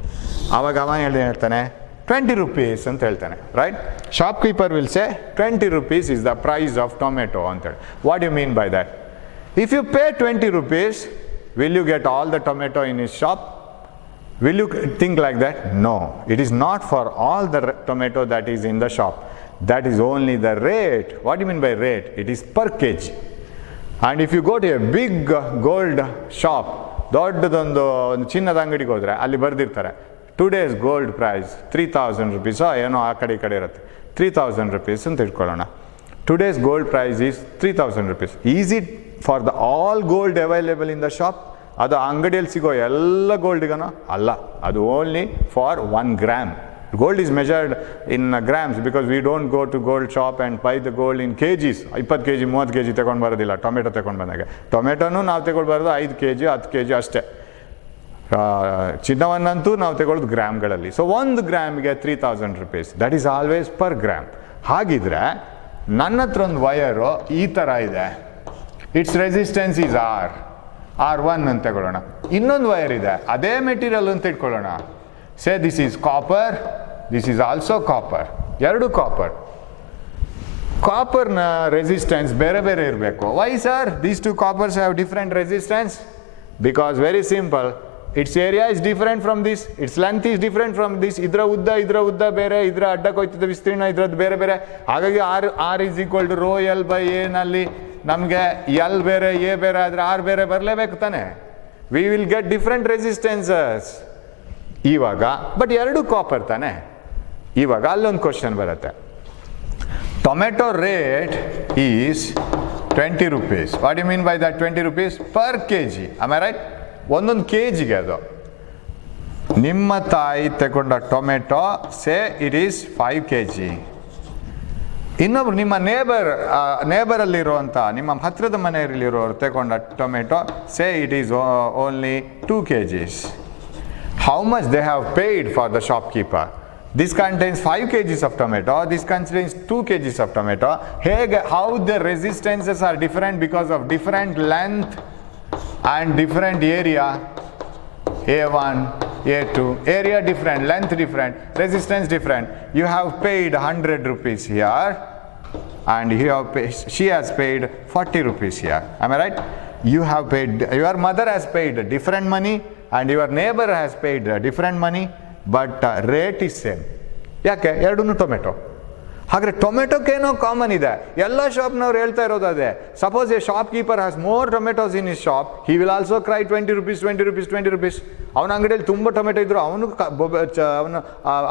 ಆವಾಗ ಅವ ಹೇಳ್ತಾನೆ 20 rupees ಅಂತ ಹೇಳ್ತಾನೆ, right? Shopkeeper will say 20 rupees is the price of tomato ಅಂತೇಳಿ. What you mean by that? If you pay 20 rupees, will you get all the tomato in his shop? Will you think like that? No, it is not for all the tomato that is in the shop. That is only the rate. What do you mean by rate? It is per kg. And if you go to a big gold shop, ದೊಡ್ಡದೊಂದು ಚಿನ್ನದ ಅಂಗಡಿಗೆ ಹೋದರೆ ಅಲ್ಲಿ ಬರೆದಿರ್ತಾರೆ ಟುಡೇಸ್ ಗೋಲ್ಡ್ ಪ್ರೈಸ್ 3000 rupees, ಏನೋ ಆ ಕಡೆ ಈ ಕಡೆ ಇರುತ್ತೆ, 3000 rupees ಅಂತ ಇಟ್ಕೊಳ್ಳೋಣ. Today's gold price is 3000 rupees. Is it for the all gold available in the shop? ಅದು ಅಂಗಡಿಯಲ್ಲಿ ಸಿಗೋ ಎಲ್ಲ ಗೋಲ್ಡಿಗನೋ? ಅಲ್ಲ, ಅದು only for 1 gram. Gold is measured in grams because we don't go to gold shop and buy the gold in kgs. 20 kg 30 kg ತಗೊಂಡು ಬರೋದಿಲ್ಲ. ಟೊಮೆಟೊ ತಗೊಂಡು ಬಂದಾಗ ಟೊಮೆಟೊನೂ ನಾವು ತಗೊಂಡು ಬರೋದು 5 kg 10 kg ಅಷ್ಟೇ. ಚಿನ್ನವನ್ನಂತೂ ನಾವು ತಗೊಳ್ಳೋದು ಗ್ರಾಮ್ಗಳಲ್ಲಿ. ಸೊ 1 ಗ್ರಾಮ್ಗೆ 3000 rupees. That is always per gram. ಹಾಗಿದ್ರೆ ನನ್ನ ಹತ್ರ ಒಂದು ವಯರು ಈ ಥರ ಇದೆ, ಇಟ್ಸ್ ರೆಸಿಸ್ಟೆನ್ಸ್ ಈಸ್ R1 ಅಂತ ತಗೊಳ್ಳೋಣ. ಇನ್ನೊಂದು ವೈರ್ ಇದೆ ಅದೇ ಮೆಟೀರಿಯಲ್ ಅಂತ ಇಟ್ಕೊಳ್ಳೋಣ. Say this is copper, this is also copper, ಎರಡು ಕಾಪರ್. ಕಾಪರ್ನ ರೆಸಿಸ್ಟೆನ್ಸ್ ಬೇರೆ ಬೇರೆ ಇರಬೇಕು. Y sir these two coppers have different resistance? Because very simple, it's area is different from this, its length is different from this. ಇದರ ಉದ್ದ ಬೇರೆ, ಇದರ ಅಡ್ಡಕ್ಕೋಯ್ತದ ವಿಸ್ತೀರ್ಣ ಇದ್ರದ್ದು ಬೇರೆ ಬೇರೆ. ಹಾಗಾಗಿ R is equal to rho L by A ನಲ್ಲಿ ನಮಗೆ ಎಲ್ ಬೇರೆ ಎ ಬೇರೆ ಆದರೆ ಆರ್ ಬೇರೆ ಬರಲೇಬೇಕು ತಾನೆ. We will get different resistances ಇವಾಗ. ಬಟ್ ಎರಡು ಕಾಪರ್ ತಾನೆ. ಇವಾಗ ಅಲ್ಲೊಂದು ಕ್ವಶನ್ ಬರುತ್ತೆ, tomato rate is 20 rupees. What you mean by that 20 rupees per kg? Am I right? ಒಂದೊಂದು ಕೆಜಿಗೆ ಅದು. ನಿಮ್ಮ ತಾಯಿ ತಗೊಂಡ tomato say it is 5 kg. ಇನ್ನೊಬ್ರು ನಿಮ್ಮ ನೇಬರಲ್ಲಿರುವಂಥ ನಿಮ್ಮ ಹತ್ತಿರದ ಮನೆಯಲ್ಲಿರೋರು ತಗೊಂಡ tomato say it is only 2 kgs. How much they have paid for the shopkeeper? This contains 5 kgs of tomato, this contains 2 kgs of tomato. How the resistances are different because of different length and different area. A1, A2. Area different, length different, resistance different. You have paid 100 rupees here, and she has paid 40 rupees here. Am I right? You have paid, your mother has paid different money, and your neighbor has paid different money, but rate is same. ಯಾಕೆ? ಎರಡೂ ಟೊಮೆಟೊ. ಹಾಗಾದ್ರೆ ಟೊಮೆಟೊಕ್ಕೇನೋ ಕಾಮನ್ ಇದೆ. ಎಲ್ಲ ಶಾಪ್ನವ್ರು ಹೇಳ್ತಾ ಇರೋದು ಅದೇ. Suppose A shop keeper has more tomatoes in is shop, he will also CRY 20 rupees, 20 rupees, 20 rupees. ಅವನ ಅಂಗಡಿಯಲ್ಲಿ ತುಂಬ ಟೊಮೆಟೊ ಇದ್ರು ಅವನು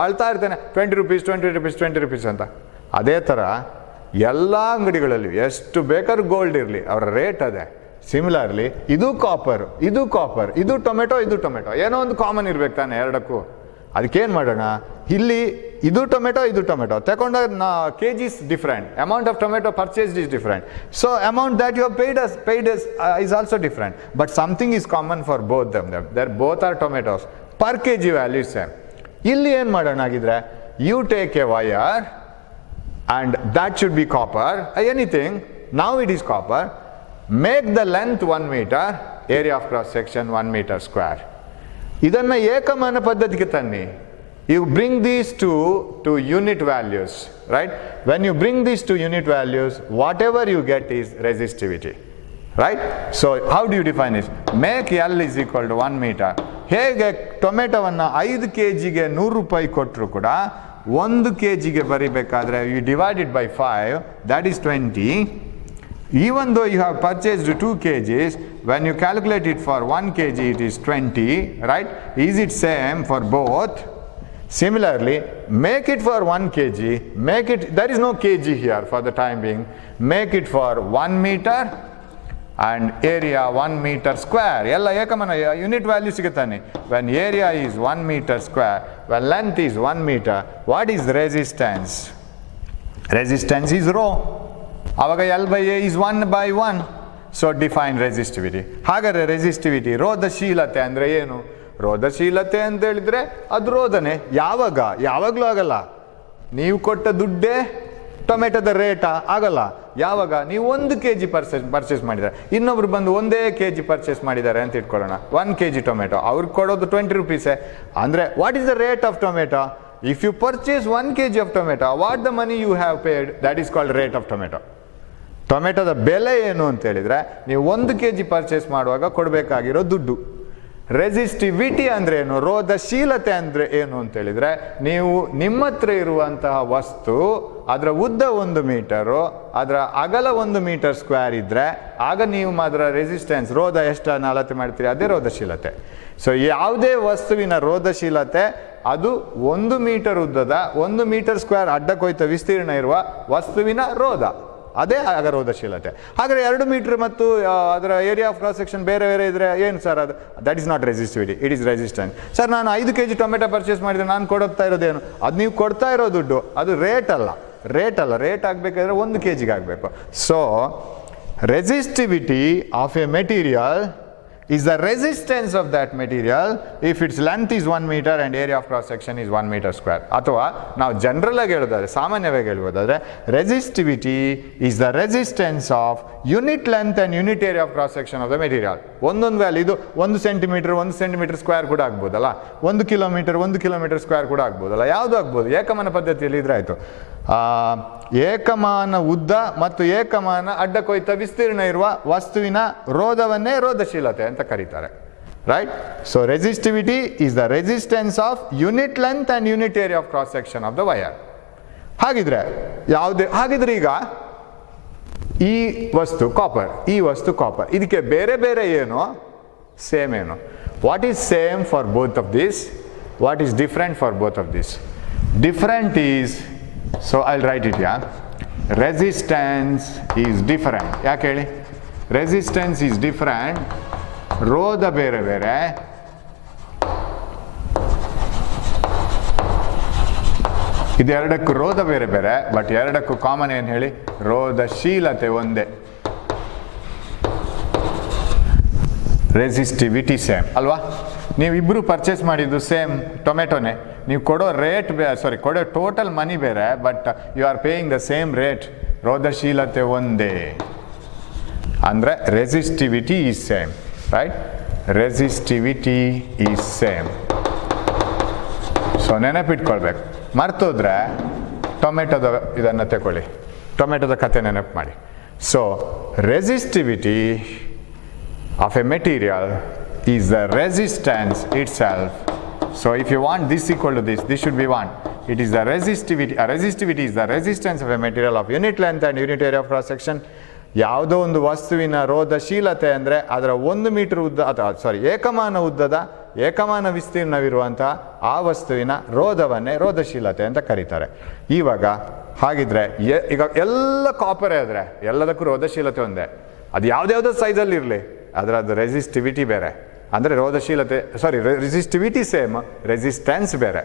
ಅಳ್ತಾ ಇರ್ತಾನೆ 20 rupees, 20 rupees, 20 rupees ಅಂತ. ಅದೇ ಥರ ಎಲ್ಲ ಅಂಗಡಿಗಳಲ್ಲಿ ಎಷ್ಟು ಬೇಕಾದ್ರೂ ಗೋಲ್ಡ್ ಇರಲಿ, ಅವರ ರೇಟ್ ಅದೇ. ಸಿಮಿಲರ್ಲಿ ಇದು ಕಾಪರ್, ಇದು ಕಾಪರ್, ಇದು ಟೊಮೆಟೊ, ಇದು ಟೊಮೆಟೊ, ಏನೋ ಒಂದು ಕಾಮನ್ ಇರ್ಬೇಕು ತಾನೆ ಎರಡಕ್ಕೂ. ಅದಕ್ಕೇನು ಮಾಡೋಣ, ಇಲ್ಲಿ ಇದು ಟೊಮೆಟೊ, ಇದು ಟೊಮೆಟೊ ತಗೊಂಡಾಗ kgs different, amount of tomato purchased is different, so amount that you have paid is also different, but something is common for both them. They both are tomatoes, per kg value is same. ಇಲ್ಲಿ ಏನು ಮಾಡೋಣ ಆಗಿದ್ರೆ, you take a wire and that should be copper, anything, now it is copper, make the length 1 meter, area of cross section 1 meter square. ಇದನ್ನ ಏಕಮಾನ ಪದ್ಧತಿಗೆ ತನ್ನಿ. You bring these two to unit values, right? When you bring these to unit values, whatever you get is resistivity, right? So how do you define this? Make L is equal to 1 meter. ಹೇಗೆ ಟೊಮೆಟೊವನ್ನು 5 kgಗೆ 100 ರೂಪಾಯಿ ಕೊಟ್ಟರು ಕೂಡ 1 kgಗೆ ಬರಿಬೇಕಾದ್ರೆ you divide it by 5, that is 20. Even though you have purchased 2 kgs, when you calculate it for 1 kg, it is 20, right? Is it same for both? Similarly, make it for 1 kg, make it, there is no kg here for the time being, make it for 1 meter and area 1 meter square. Ella ekamana unit value sigutane. When area is 1 meter square, when length is 1 meter, what is resistance? Resistance is rho. ಆವಾಗ L by A is 1 by 1. So define resistivity. ಹಾಗಾದರೆ ರೆಸಿಸ್ಟಿವಿಟಿ ರೋಧಶೀಲತೆ ಅಂದರೆ ಏನು? ರೋಧಶೀಲತೆ ಅಂತ ಹೇಳಿದರೆ ಅದು ರೋಧನೆ. ಯಾವಾಗಲೂ ಆಗಲ್ಲ. ನೀವು ಕೊಟ್ಟ ದುಡ್ಡೇ ಟೊಮೆಟೊದ ರೇಟಾ? ಆಗಲ್ಲ. ಯಾವಾಗ ನೀವು 1 kg ಪರ್ಚೇಸ್ ಮಾಡಿದ್ದಾರೆ, ಇನ್ನೊಬ್ರು ಬಂದು 1 kg ಪರ್ಚೇಸ್ ಮಾಡಿದ್ದಾರೆ ಅಂತ ಇಟ್ಕೊಳ್ಳೋಣ, 1 kg ಟೊಮೆಟೊ, ಅವ್ರಿಗೆ ಕೊಡೋದು 20 ರೂಪೀಸೇ. ಅಂದರೆ what is the rate of tomato? If you purchase 1 kg of tomato, what the money you have paid, that is called rate of tomato. ಟೊಮೆಟೊದ ಬೆಲೆ ಏನು ಅಂತ ಹೇಳಿದರೆ ನೀವು 1 kg ಪರ್ಚೇಸ್ ಮಾಡುವಾಗ ಕೊಡಬೇಕಾಗಿರೋ ದುಡ್ಡು. ರೆಸಿಸ್ಟಿವಿಟಿ ಅಂದರೆ ಏನು? ರೋಧಶೀಲತೆ ಅಂದರೆ ಏನು ಅಂತ ಹೇಳಿದರೆ, ನೀವು ನಿಮ್ಮ ಹತ್ರ ಇರುವಂತಹ ವಸ್ತು ಅದರ ಉದ್ದ 1 ಮೀಟರು, ಅದರ ಅಗಲ 1 ಮೀಟರ್ ಸ್ಕ್ವೇರ್ ಇದ್ದರೆ ಆಗ ನೀವು ಅದರ ರೆಸಿಸ್ಟೆನ್ಸ್ ರೋಧ ಎಷ್ಟನ್ನು ಅಳತೆ ಮಾಡ್ತೀರಿ, ಅದೇ ರೋಧಶೀಲತೆ. ಸೊ ಯಾವುದೇ ವಸ್ತುವಿನ ರೋಧಶೀಲತೆ ಅದು 1 ಮೀಟರ್ ಉದ್ದದ 1 ಮೀಟರ್ ಸ್ಕ್ವೇರ್ ಅಡ್ಡಕೊಯ್ತ ವಿಸ್ತೀರ್ಣ ಇರುವ ವಸ್ತುವಿನ ರೋಧ, ಅದೇ ಆಗ ರೋಧಶೀಲತೆ. ಹಾಗಾದರೆ 2 ಮೀಟರ್ ಮತ್ತು ಅದರ ಏರಿಯಾ ಆಫ್ ಕ್ರಾಸ್ ಸೆಕ್ಷನ್ ಬೇರೆ ಬೇರೆ ಇದ್ದರೆ ಏನು ಸರ್ ಅದು? That is not resistivity, it is resistance. Sir ನಾನು 5 kg ಟೊಮೆಟೊ ಪರ್ಚೇಸ್ ಮಾಡಿದರೆ ನಾನು ಕೊಡ್ತಾ ಇರೋದೇನು? ಅದು ನೀವು ಕೊಡ್ತಾ ಇರೋ ದುಡ್ಡು, ಅದು ರೇಟ್ ಅಲ್ಲ. ರೇಟ್ ಆಗಬೇಕಾದ್ರೆ 1 kgಗೆ ಆಗಬೇಕು. So resistivity of a material is the resistance of that material if its length is 1 meter and area of cross section is 1 meter square. ಅಥವಾ ನಾವು ಜನರಲ್ ಆಗಿ ಹೇಳೋದಾದ್ರೆ, ಸಾಮಾನ್ಯವಾಗಿ ಹೇಳ್ಬೋದಾದ್ರೆ, resistivity is the resistance of unit length and unit area of cross section of the material. ಒಂದೊಂದು ವ್ಯಾಲ್ಯೂ, ಇದು 1 ಸೆಂಟಿಮೀಟರ್ 1 ಸೆಂಟಿಮೀಟರ್ ಸ್ಕ್ವೇರ್ ಕೂಡ ಆಗ್ಬೋದಲ್ಲ, 1 ಕಿಲೋಮೀಟರ್ 1 ಕಿಲೋಮೀಟರ್ ಸ್ಕ್ವೇರ್ ಕೂಡ ಆಗ್ಬೋದಲ್ಲ, ಯಾವುದು ಆಗ್ಬೋದು? ಏಕಮಾನ ಪದ್ಧತಿಯಲ್ಲಿ ಇದ್ರೆ ಆಯಿತು. ಏಕಮಾನ ಉದ್ದ ಮತ್ತು ಏಕಮಾನ ಅಡ್ಡಕೊಯ್ತ ವಿಸ್ತೀರ್ಣ ಇರುವ ವಸ್ತುವಿನ ರೋಧವನ್ನೇ ರೋಧಶೀಲತೆ ಅಂತ ಕರೀತಾರೆ, right? So resistivity is the resistance of unit length and unit area of cross section of the wire. ಹಾಗಿದ್ರೆ ಈಗ ಈ ವಸ್ತು ಕಾಪರ್, ಈ ವಸ್ತು ಕಾಪರ್, ಇದಕ್ಕೆ ಬೇರೆ ಬೇರೆ ಏನು, ಸೇಮ್ ಏನು? What is same for both of this? What is different for both of this? Different is, so I'll write it here, resistance is different. ಯಾಕೆ ಹೇಳಿ? resistance is different, ರೋಧ ಬೇರೆ ಬೇರೆ, ಇದೆರಡಕ್ಕೂ ರೋಧ ಬೇರೆ ಬೇರೆ, ಬಟ್ ಎರಡಕ್ಕೂ ಕಾಮನ್ ಏನು ಹೇಳಿ? ರೋಧಶೀಲತೆ ಒಂದೇ. ರೆಸಿಸ್ಟಿವಿಟಿ ಸೇಮ್ ಅಲ್ವಾ? ನೀವಿಬ್ಬರು ಪರ್ಚೇಸ್ ಮಾಡಿದ್ದು ಸೇಮ್ ಟೊಮೆಟೊನೇ, ನೀವು ಕೊಡೋ ರೇಟ್ ಕೊಡೋ ಟೋಟಲ್ ಮನಿ ಬೇರೆ, but you are paying the same rate. ರೋಧಶೀಲತೆ ಒಂದೇ ಅಂದರೆ resistivity is same, right? Resistivity is same. So ನೆನಪಿಟ್ಕೊಳ್ಬೇಕು. ಮರ್ತೋದ್ರೆ ಟೊಮೆಟೊದ ಇದನ್ನು ತಗೊಳ್ಳಿ, ಟೊಮೆಟೊದ ಕತೆ ನೆನಪು ಮಾಡಿ. So resistivity of a material is the resistance itself. So if you want this equal to this should be 1. It is the resistivity. Resistivity is the resistance of a material of unit length and unit area of cross section. ಯಾವುದೋ ಒಂದು ವಸ್ತುವಿನ ರೋಧಶೀಲತೆ ಅಂದರೆ ಅದರ 1 ಮೀಟರ್ ಉದ್ದ ಅಥವಾ ಏಕಮಾನ ಉದ್ದದ ಏಕಮಾನ ವಿಸ್ತೀರ್ಣವಿರುವಂತಹ ಆ ವಸ್ತುವಿನ ರೋಧವನ್ನೇ ರೋಧಶೀಲತೆ ಅಂತ ಕರೀತಾರೆ. ಇವಾಗ ಹಾಗಿದ್ರೆ ಈಗ ಎಲ್ಲ ಕಾಪರೇ ಆದರೆ ಎಲ್ಲದಕ್ಕೂ ರೋಧಶೀಲತೆ ಒಂದೇ. ಅದು ಯಾವುದ್ಯಾವುದೋ ಸೈಜಲ್ಲಿ ಇರಲಿ, ಅದರದ್ದು ರೆಸಿಸ್ಟಿವಿಟಿ ಬೇರೆ. ಅಂದರೆ ರೋಧಶೀಲತೆ ರೆಸಿಸ್ಟಿವಿಟಿ ಸೇಮ್, ರೆಸಿಸ್ಟೆನ್ಸ್ ಬೇರೆ.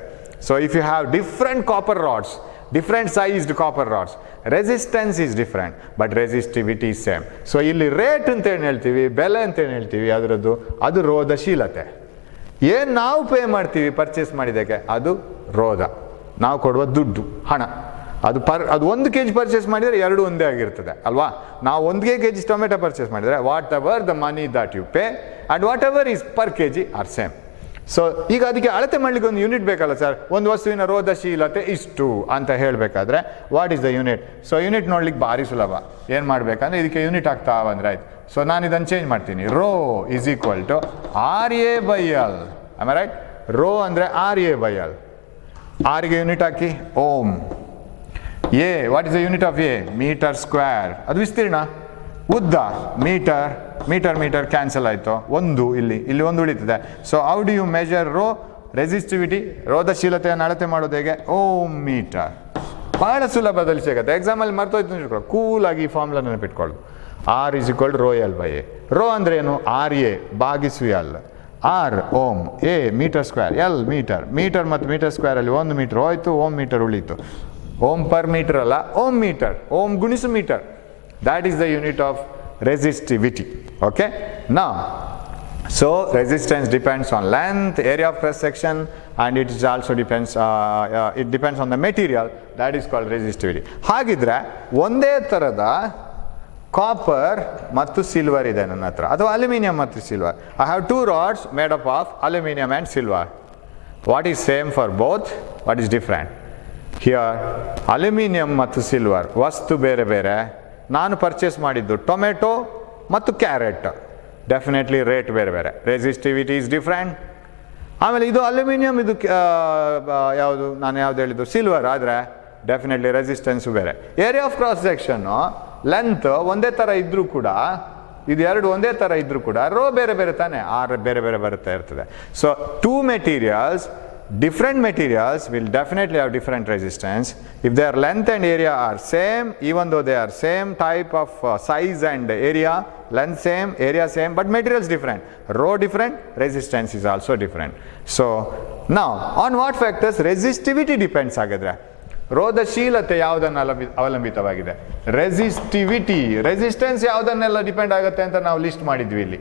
So if you have different copper rods, different sized copper rods, resistance is different but resistivity is same. So ಇಲ್ಲಿ ರೇಟ್ ಅಂತ ಏನು ಹೇಳ್ತೀವಿ, ಬೆಲೆ ಅಂತ ಏನು ಹೇಳ್ತೀವಿ, ಅದರದ್ದು ಅದು ರೋಧಶೀಲತೆ. ಏನು ನಾವು ಪೇ ಮಾಡ್ತೀವಿ ಪರ್ಚೇಸ್ ಮಾಡಿದ್ದಕ್ಕೆ ಅದು ರೋಧ, ನಾವು ಕೊಡುವ ದುಡ್ಡು, ಹಣ. ಅದು ಅದು 1 kg ಪರ್ಚೇಸ್ ಮಾಡಿದರೆ 2 ಒಂದೇ ಆಗಿರ್ತದೆ ಅಲ್ವಾ. ನಾವು 1 kg ಟೊಮೆಟೊ ಪರ್ಚೇಸ್ ಮಾಡಿದರೆ whatever the money that you pay and whatever is per kg are same. So ಈಗ ಅದಕ್ಕೆ ಅಳತೆ ಮಾಡಲಿಕ್ಕೆ ಒಂದು ಯೂನಿಟ್ ಬೇಕಲ್ಲ ಸರ್. ಒಂದು ವಸ್ತುವಿನ ರೋಧಶೀಲತೆ ಇಷ್ಟು ಅಂತ ಹೇಳಬೇಕಾದ್ರೆ what is the unit? So unit ನೋಡ್ಲಿಕ್ಕೆ ಭಾರಿ ಸುಲಭ. ಏನು ಮಾಡಬೇಕಂದ್ರೆ ಇದಕ್ಕೆ ಯೂನಿಟ್ ಆಗ್ತಾ ಬಂದರೆ ಆಯ್ತು. ಸೊ ನಾನು ಇದನ್ನು ಚೇಂಜ್ ಮಾಡ್ತೀನಿ. Rho is equal to RA/L. Am I right? Rho ಅಂದರೆ RA/L. ಆರ್ಗೆ ಯೂನಿಟ್ ಹಾಕಿ ohm. A, what is the unit of A? Metre square. ಅದು ವಿಸ್ತೀರ್ಣ. ಉದ್ದ ಮೀಟರ್, ಮೀಟರ್ ಮೀಟರ್ ಕ್ಯಾನ್ಸಲ್ ಆಯಿತು, ಒಂದು ಇಲ್ಲಿ 1 ಉಳಿತದೆ. So how do you measure rho? Resistivity, ರೋಧಶೀಲತೆಯನ್ನು ಅಳತೆ ಮಾಡೋದು ಹೇಗೆ? Ohm metre. ಬಹಳ ಸುಲಭದಲ್ಲಿ ಸಿಗುತ್ತೆ. ಎಕ್ಸಾಮಲ್ಲಿ ಮರ್ತೋಯ್ತು ಇಟ್ಕೊಳ್ಳಿ, ಕೂಲಾಗಿ ಈ ಫಾರ್ಮುಲಾ ನೆನಪಿಟ್ಕೊಳ್ಳೋದು. R is equal to ρL/A. Rho ಅಂದರೆ ಏನು? RA ಭಾಗಿಸು L. R ohm, A metre square, L metre. Metre ಮತ್ತು ಮೀಟರ್ ಸ್ಕ್ವೇರಲ್ಲಿ 1 ಮೀಟರ್ ಹೋಯ್ತು, ಓಮ್ ಮೀಟರ್ ಉಳೀತು. ಓಮ್ ಪರ್ ಮೀಟರ್ ಅಲ್ಲ, ಓಮ್ ಮೀಟರ್. ಓಮ್ ಗುಣಿಸು metre. That is the unit of resistivity. Okay? Now, so resistance depends on length, area of cross section, and it is also depends on the material. That is called resistivity. ಹಾಗಿದ್ರೆ ಒಂದೇ ಥರದ ಕಾಪರ್ ಮತ್ತು ಸಿಲ್ವರ್ ಇದೆ ನನ್ನ ಹತ್ರ, ಅಥವಾ ಅಲ್ಯೂಮಿನಿಯಂ ಮತ್ತು silver. I have 2 rods made up of aluminum and silver. What is same for both? What is different? Here, aluminium ಮತ್ತು ಸಿಲ್ವರ್ ವಸ್ತು ಬೇರೆ ಬೇರೆ. ನಾನು ಪರ್ಚೇಸ್ ಮಾಡಿದ್ದು ಟೊಮೆಟೊ ಮತ್ತು ಕ್ಯಾರೆಟ್, ಡೆಫಿನೆಟ್ಲಿ ರೇಟ್ ಬೇರೆ ಬೇರೆ. Resistivity is different. ಆಮೇಲೆ ಇದು ಅಲ್ಯೂಮಿನಿಯಂ, ಇದು ಯಾವುದು ನಾನು ಯಾವ್ದು ಹೇಳಿದ್ದು ಸಿಲ್ವರ್ ಆದರೆ ಡೆಫಿನೆಟ್ಲಿ ರೆಸಿಸ್ಟೆನ್ಸು ಬೇರೆ. Area of cross section length ಒಂದೇ ಥರ ಇದ್ದರೂ ಕೂಡ, ಇದು 2 ಒಂದೇ ಥರ ಇದ್ದರೂ ಕೂಡ ರೋ ಬೇರೆ ಬೇರೆ ತಾನೆ, ಆರ್ ಬೇರೆ ಬೇರೆ ಬರುತ್ತಾ ಇರ್ತದೆ. So 2 materials, different materials will definitely have different resistance. If their length and area are same, even though they are same type of size and area, length same, area same, but materials different, row different, resistance is also different. So now on what factors resistivity depends ಆಗಿದ್ರೆ? ರೋಧಶೀಲತೆ ಯಾವುದನ್ನು ಅವಲಂಬಿತವಾಗಿದೆ? ರೆಸಿಸ್ಟಿವಿಟಿ. ರೆಸಿಸ್ಟೆನ್ಸ್ ಯಾವುದನ್ನೆಲ್ಲ ಡಿಪೆಂಡ್ ಆಗುತ್ತೆ ಅಂತ ನಾವು ಲಿಸ್ಟ್ ಮಾಡಿದ್ವಿ ಇಲ್ಲಿ.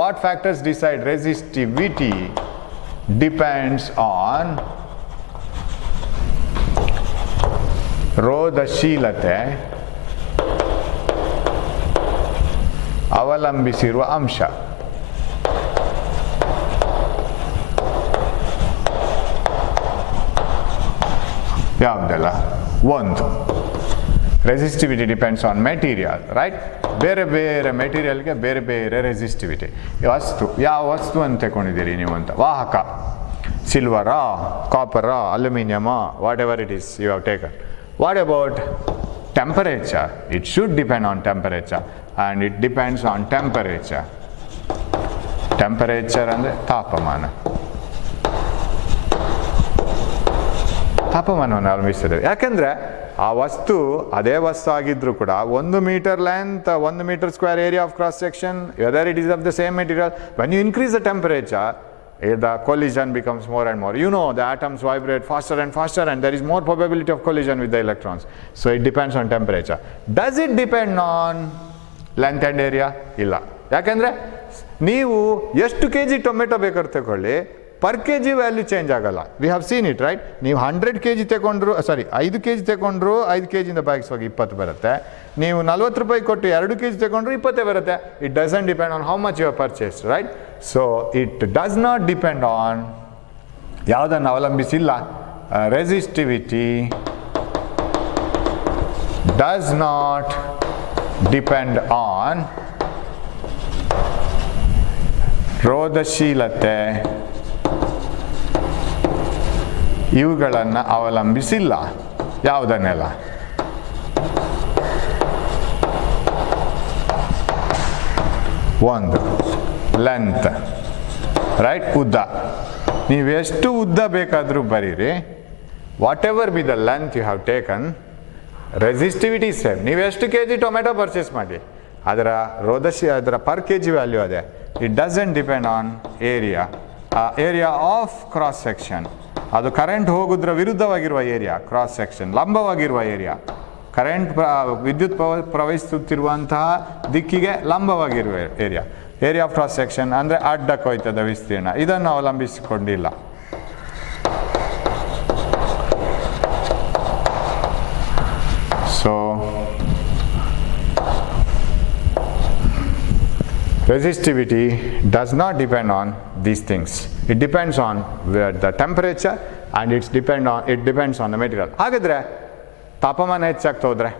What factors decide resistivity? Depends on ರೋಧಶೀಲತೆ ಅವಲಂಬಿಸಿರುವ ಅಂಶ. ಯಾವುದೆಲ್ಲ? ಒಂದು, resistivity depends on material, right? ಬೇರೆ ಬೇರೆ ಮೆಟೀರಿಯಲ್ಗೆ ಬೇರೆ ಬೇರೆ ರೆಸಿಸ್ಟಿವಿಟಿ. ವಸ್ತು, ಯಾವ ವಸ್ತು ಅಂತ ತಗೊಂಡಿದ್ದೀರಿ ನೀವು ಅಂತ? ವಾಹಕ, ಸಿಲ್ವರಾ, ಕಾಪರಾ, ಅಲ್ಯೂಮಿನಿಯಮಾ, whatever it is you have taken. What about temperature? It should depend on temperature and it depends on temperature. Temperature ಅಂದರೆ ತಾಪಮಾನ. ತಾಪಮಾನವನ್ನು ಅವಲಂಬಿಸ್ತದೆ. ಯಾಕೆಂದರೆ ಆ ವಸ್ತು ಅದೇ ವಸ್ತು ಆಗಿದ್ರೂ ಕೂಡ 1 metre length, 1 metre square area of cross section, whether it is of the same material, when you increase the temperature, the collision becomes more and more. You know, the atoms vibrate faster and faster and there is more probability of collision with the electrons. So it depends on temperature. Does it depend on length and area? ಇಲ್ಲ. ಯಾಕೆಂದರೆ ನೀವು ಎಷ್ಟು kg ಟೊಮೆಟೊ ಬೇಕಾದ್ರೆ ತಗೊಳ್ಳಿ, ಪರ್ kg ವ್ಯಾಲ್ಯೂ ಚೇಂಜ್ ಆಗಲ್ಲ. V have seen it, right? ನೀವು 100 kg ತಗೊಂಡ್ರು, 5 kg ತಗೊಂಡ್ರು 5 kg ಭಾಗಿಸುವಾಗ 20 ಬರುತ್ತೆ. ನೀವು 40 ರೂಪಾಯಿ ಕೊಟ್ಟು 2 kg ತಗೊಂಡ್ರು 20 ಬರುತ್ತೆ. It doesn't depend on how much you have purchased, right? So it does not depend on ಯಾವುದನ್ನು ಅವಲಂಬಿಸಿಲ್ಲ. Resistivity does not depend on ರೋಧಶೀಲತೆ, ಇವುಗಳನ್ನು ಅವಲಂಬಿಸಿಲ್ಲ. ಯಾವುದನ್ನೆಲ್ಲ? ಒಂದು ಲೆಂತ್, ರೈಟ್, ಉದ್ದ. ನೀವೆಷ್ಟು ಉದ್ದ ಬೇಕಾದರೂ ಬರೀರಿ, whatever be the length you have taken, resistivity same. ನೀವು ಎಷ್ಟು ಕೆ ಜಿ ಟೊಮೆಟೊ ಪರ್ಚೇಸ್ ಮಾಡಿ, ಅದರ ಪರ್ ಕೆ ಜಿ ವ್ಯಾಲ್ಯೂ ಅದೇ. It doesn't depend on area. Area of cross section, ಅದು ಕರೆಂಟ್ ಹೋಗೋದ್ರ ವಿರುದ್ಧವಾಗಿರುವ ಏರಿಯಾ, ಕ್ರಾಸ್ ಸೆಕ್ಷನ್ ಲಂಬವಾಗಿರುವ ಏರಿಯಾ, ಕರೆಂಟ್ ವಿದ್ಯುತ್ ಪ್ರವಹಿಸುತ್ತಿರುವಂತಹ ದಿಕ್ಕಿಗೆ ಲಂಬವಾಗಿರುವ area. Area of cross section ಅಂದರೆ ಅಡ್ಡಕ್ಕೆ ಹೋಯ್ತದ ವಿಸ್ತೀರ್ಣ, ಇದನ್ನು ಅವಲಂಬಿಸಿಕೊಂಡಿಲ್ಲ. So resistivity does not depend on these things. It depends on the temperature and it depends on the material. ಹಾಗಾದರೆ ತಾಪಮಾನ ಹೆಚ್ಚಾಗ್ತಾ ಹೋದರೆ,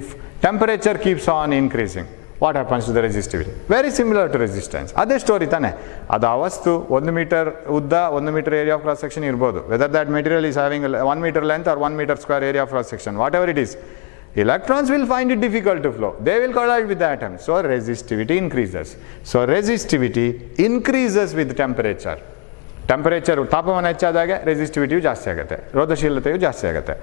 if temperature keeps on increasing, what happens to the resistivity? Very similar to resistance. ಅದೇ ಸ್ಟೋರಿ ತಾನೆ. ಅದು ಆ ವಸ್ತು 1 ಮೀಟರ್ ಉದ್ದ, 1 metre area of cross section ಇರ್ಬೋದು. Whether that material is having 1 metre length or 1 metre square area of cross section, whatever it is, electrons will find it difficult to flow. They will collide with the atom. So resistivity increases. So resistivity increases with temperature. Temperature ತಾಪಮಾನ ಹೆಚ್ಚಾದಾಗ ರೆಸಿಸ್ಟಿವಿಟಿಯು ಜಾಸ್ತಿ ಆಗುತ್ತೆ, ರೋಧಶೀಲತೆಯು ಜಾಸ್ತಿ ಆಗುತ್ತೆ,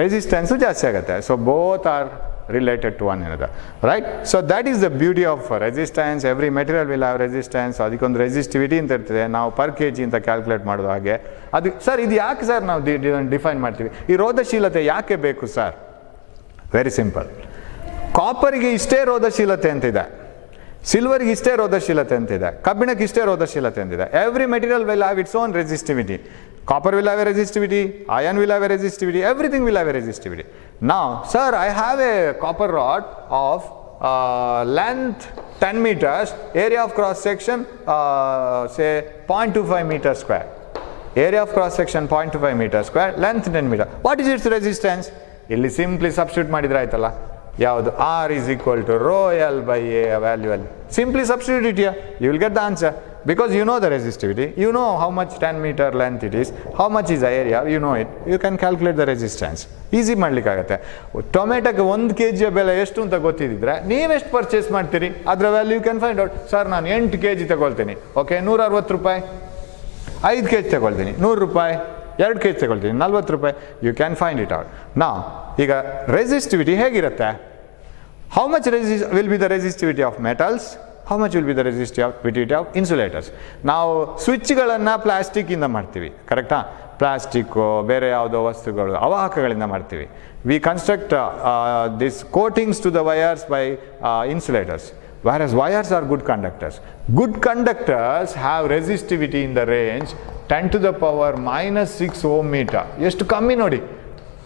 ರೆಸಿಸ್ಟೆನ್ಸು ಜಾಸ್ತಿ ಆಗುತ್ತೆ. So both are related to one another, right? So that is the beauty of resistance. Every material will have resistance. ಅದಕ್ಕೊಂದು ರೆಸಿಸ್ಟಿವಿಟಿ ಅಂತ ಇರ್ತದೆ. ನಾವು ಪರ್ ಕೆ ಜಿ ಅಂತ ಕ್ಯಾಲ್ಕುಲೇಟ್ ಮಾಡೋದು ಹಾಗೆ. ಅದು ಸರ್ ಇದು ಯಾಕೆ ಸರ್ ನಾವು ಡಿಫೈನ್ ಮಾಡ್ತೀವಿ? ಈ ರೋಧಶೀಲತೆ ಯಾಕೆ ಬೇಕು ಸರ್? Very simple. ಕಾಪರಿಗೆ ಇಷ್ಟೇ ರೋಧಶೀಲತೆ ಅಂತಿದೆ, ಸಿಲ್ವರ್ಗೆ ಇಷ್ಟೇ ರೋಧಶೀಲತೆ ಅಂತಿದೆ, ಕಬ್ಬಿಣಕ್ಕೆ ಇಷ್ಟೇ ರೋಧಶೀಲತೆ ಅಂತಿದೆ. Every material will have its own resistivity. Copper will have A resistivity, iron will have A resistivity, everything will have A resistivity. Now, sir, I have a copper rod of length 10 meters, area of cross section say 0.25 meters square. Area of cross section 0.25 meters square, length 10 meter. What is its resistance? ಇಲ್ಲಿ ಸಿಂಪ್ಲಿ ಸಬ್ಸ್ಟಿಟ್ಯೂಟ್ ಮಾಡಿದ್ರೆ ಆಯ್ತಲ್ಲ. ಯಾವುದು? R is equal to rho L by A value L. Simply substitute it here, you will get the answer. Because you know the resistivity, you know how much 10 meter length it is, how much is the area, you know it, you can calculate the resistance. Easy ಮಾಡ್ಲಿಕ್ಕಾಗತ್ತೆ. ಟೊಮೆಟೊಗೆ 1 kg ಬೆಲೆ ಎಷ್ಟು ಅಂತ ಗೊತ್ತಿದ್ದರೆ ನೀವೆಷ್ಟು ಪರ್ಚೇಸ್ ಮಾಡ್ತೀರಿ ಅದರ value you can find out. Sir ನಾನು 8 kg ತಗೊಳ್ತೀನಿ, ಓಕೆ, 160 ರೂಪಾಯಿ. 5 kg ತಗೊಳ್ತೀನಿ, 100 ರೂಪಾಯಿ. 2 kg ತಗೊಳ್ತೀನಿ, 40 ರೂಪಾಯಿ. You can find it out. ನಾವು ಈಗ ರೆಸಿಸ್ಟಿವಿಟಿ ಹೇಗಿರುತ್ತೆ? How much will be the resistivity of metals, how much will be the resistivity of insulators. ನಾವು ಸ್ವಿಚ್ಗಳನ್ನು ಪ್ಲಾಸ್ಟಿಕ್ಕಿಂದ ಮಾಡ್ತೀವಿ, ಕರೆಕ್ಟಾ? ಪ್ಲಾಸ್ಟಿಕ್ಕು, ಬೇರೆ ಯಾವುದೋ ವಸ್ತುಗಳು, ಅವಾಹಕಗಳಿಂದ ಮಾಡ್ತೀವಿ. We construct this coatings to the wires by insulators. Whereas wires are good conductors. Good conductors have resistivity in the range 10 to the power minus 6 ohm meter. ಎಷ್ಟು ಕಮ್ಮಿ ನೋಡಿ,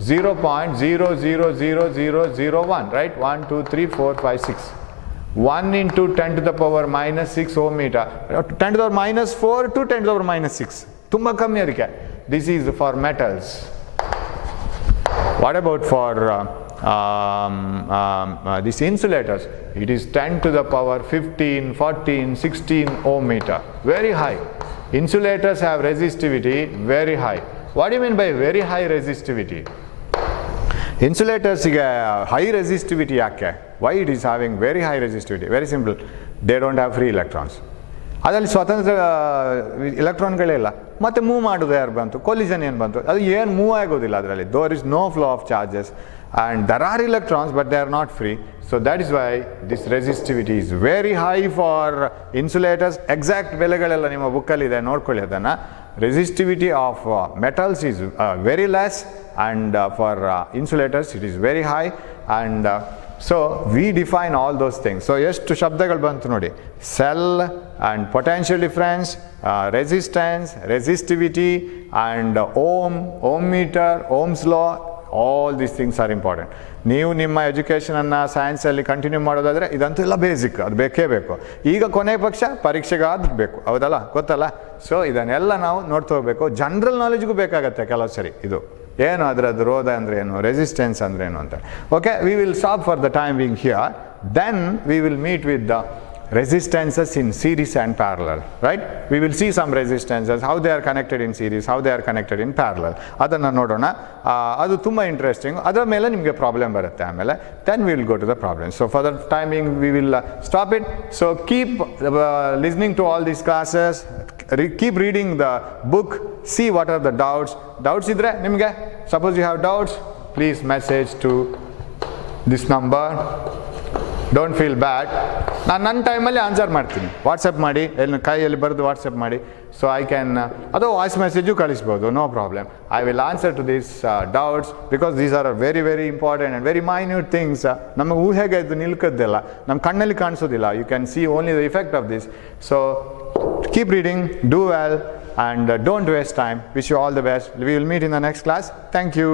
0.000001, right? 1, 2, 3, 4, 5, 6. 1 into 10 to the power minus 6 ohm meter. 10 to the power minus 4 to 10 to the power minus 6. ತುಂಬ ಕಮ್ಮಿ ಅದಕ್ಕೆ. This is for metals. What about for these insulators? It is 10 to the power 15, 14, 16 ohm meter. Very high. Insulators have resistivity very high. What do you mean by very high resistivity? Insulators high resistivity ಯಾಕೆ? Why it is having very high resistivity? Very simple. They don't have free electrons. ಅದರಲ್ಲಿ ಸ್ವತಂತ್ರ ಎಲೆಕ್ಟ್ರಾನ್ಗಳೇ ಇಲ್ಲ. ಮತ್ತೆ ಮೂವ್ ಮಾಡೋದು ಯಾರು ಬಂತು? ಕೊಲಿಷನ್ ಏನು ಬಂತು? ಅದು ಏನು ಮೂವ್ ಆಗೋದಿಲ್ಲ ಅದರಲ್ಲಿ. There is no flow of charges and there are electrons but they are not free. So that is why this resistivity is very high for insulators. Exact ಬೆಲೆಗಳೆಲ್ಲ ನಿಮ್ಮ ಬುಕ್ಕಲ್ಲಿ ಇದೆ, ನೋಡ್ಕೊಳ್ಳಿ ಅದನ್ನು. Resistivity of metals is very less and for insulators it is very high. And so we define all those things. So ಎಷ್ಟು ಶಬ್ದಗಳು ಬಂತು ನೋಡಿ: cell and potential difference, resistance, resistivity and ohm meter, Ohm's law, all these things are important. ನೀವು ನಿಮ್ಮ ಎಜುಕೇಷನನ್ನು ಸೈನ್ಸಲ್ಲಿ ಕಂಟಿನ್ಯೂ ಮಾಡೋದಾದರೆ ಇದಂತೂ ಎಲ್ಲ ಬೇಸಿಕ್, ಅದು ಬೇಕೇ ಬೇಕು. ಈಗ ಕೊನೆ ಪಕ್ಷ ಪರೀಕ್ಷೆಗಾದ್ರೂ ಬೇಕು, ಹೌದಲ್ಲ, ಗೊತ್ತಲ್ಲ. ಸೊ ಇದನ್ನೆಲ್ಲ ನಾವು ನೋಡ್ತಾ ಹೋಗಬೇಕು. ಜನರಲ್ ನಾಲೆಜ್ಗೂ ಬೇಕಾಗತ್ತೆ ಕೆಲವು ಸರಿ ಇದು ಏನು ಅದರದ್ದು ರೋಧ ಅಂದರೆ ಏನು, ರೆಸಿಸ್ಟೆನ್ಸ್ ಅಂದರೆ ಏನು ಅಂತ. Okay, we will stop for the time being here. Then we will meet with the resistances in series and parallel, right? We will see some resistances, how they are connected in series, how they are connected in parallel. ಅದನ್ನು ನೋಡೋಣ. ಅದು ತುಂಬ ಇಂಟ್ರೆಸ್ಟಿಂಗ್. ಅದರ ಮೇಲೆ ನಿಮಗೆ ಪ್ರಾಬ್ಲಮ್ ಬರುತ್ತೆ ಆಮೇಲೆ. Then we will go to the problem. So for the timing we will stop it. So keep listening to all these classes, keep reading the book, see what are the doubts ಇದ್ರೆ ನಿಮಗೆ, suppose you have doubts, please message to this number. Don't feel bad. ನಾನು ನನ್ನ ಟೈಮಲ್ಲಿ ಆನ್ಸರ್ ಮಾಡ್ತೀನಿ. ವಾಟ್ಸಪ್ ಮಾಡಿ, ಕೈಯಲ್ಲಿ ಬರೆದು ವಾಟ್ಸಪ್ ಮಾಡಿ. ಸೊ ಐ ಕ್ಯಾನ್, ಅದು ವಾಯ್ಸ್ ಮೆಸೇಜು ಕಳಿಸ್ಬೋದು, no problem. I will answer to these doubts because these are very very important and very minute things. ನಮಗೆ ಊಹೆಗೆ ಇದು ನಿಲ್ಕೋದಿಲ್ಲ, ನಮ್ಮ ಕಣ್ಣಲ್ಲಿ ಕಾಣಿಸೋದಿಲ್ಲ. You can see only the effect of this. So keep reading, do well, and don't waste time. Wish you all the best. We will meet in the next class. Thank you.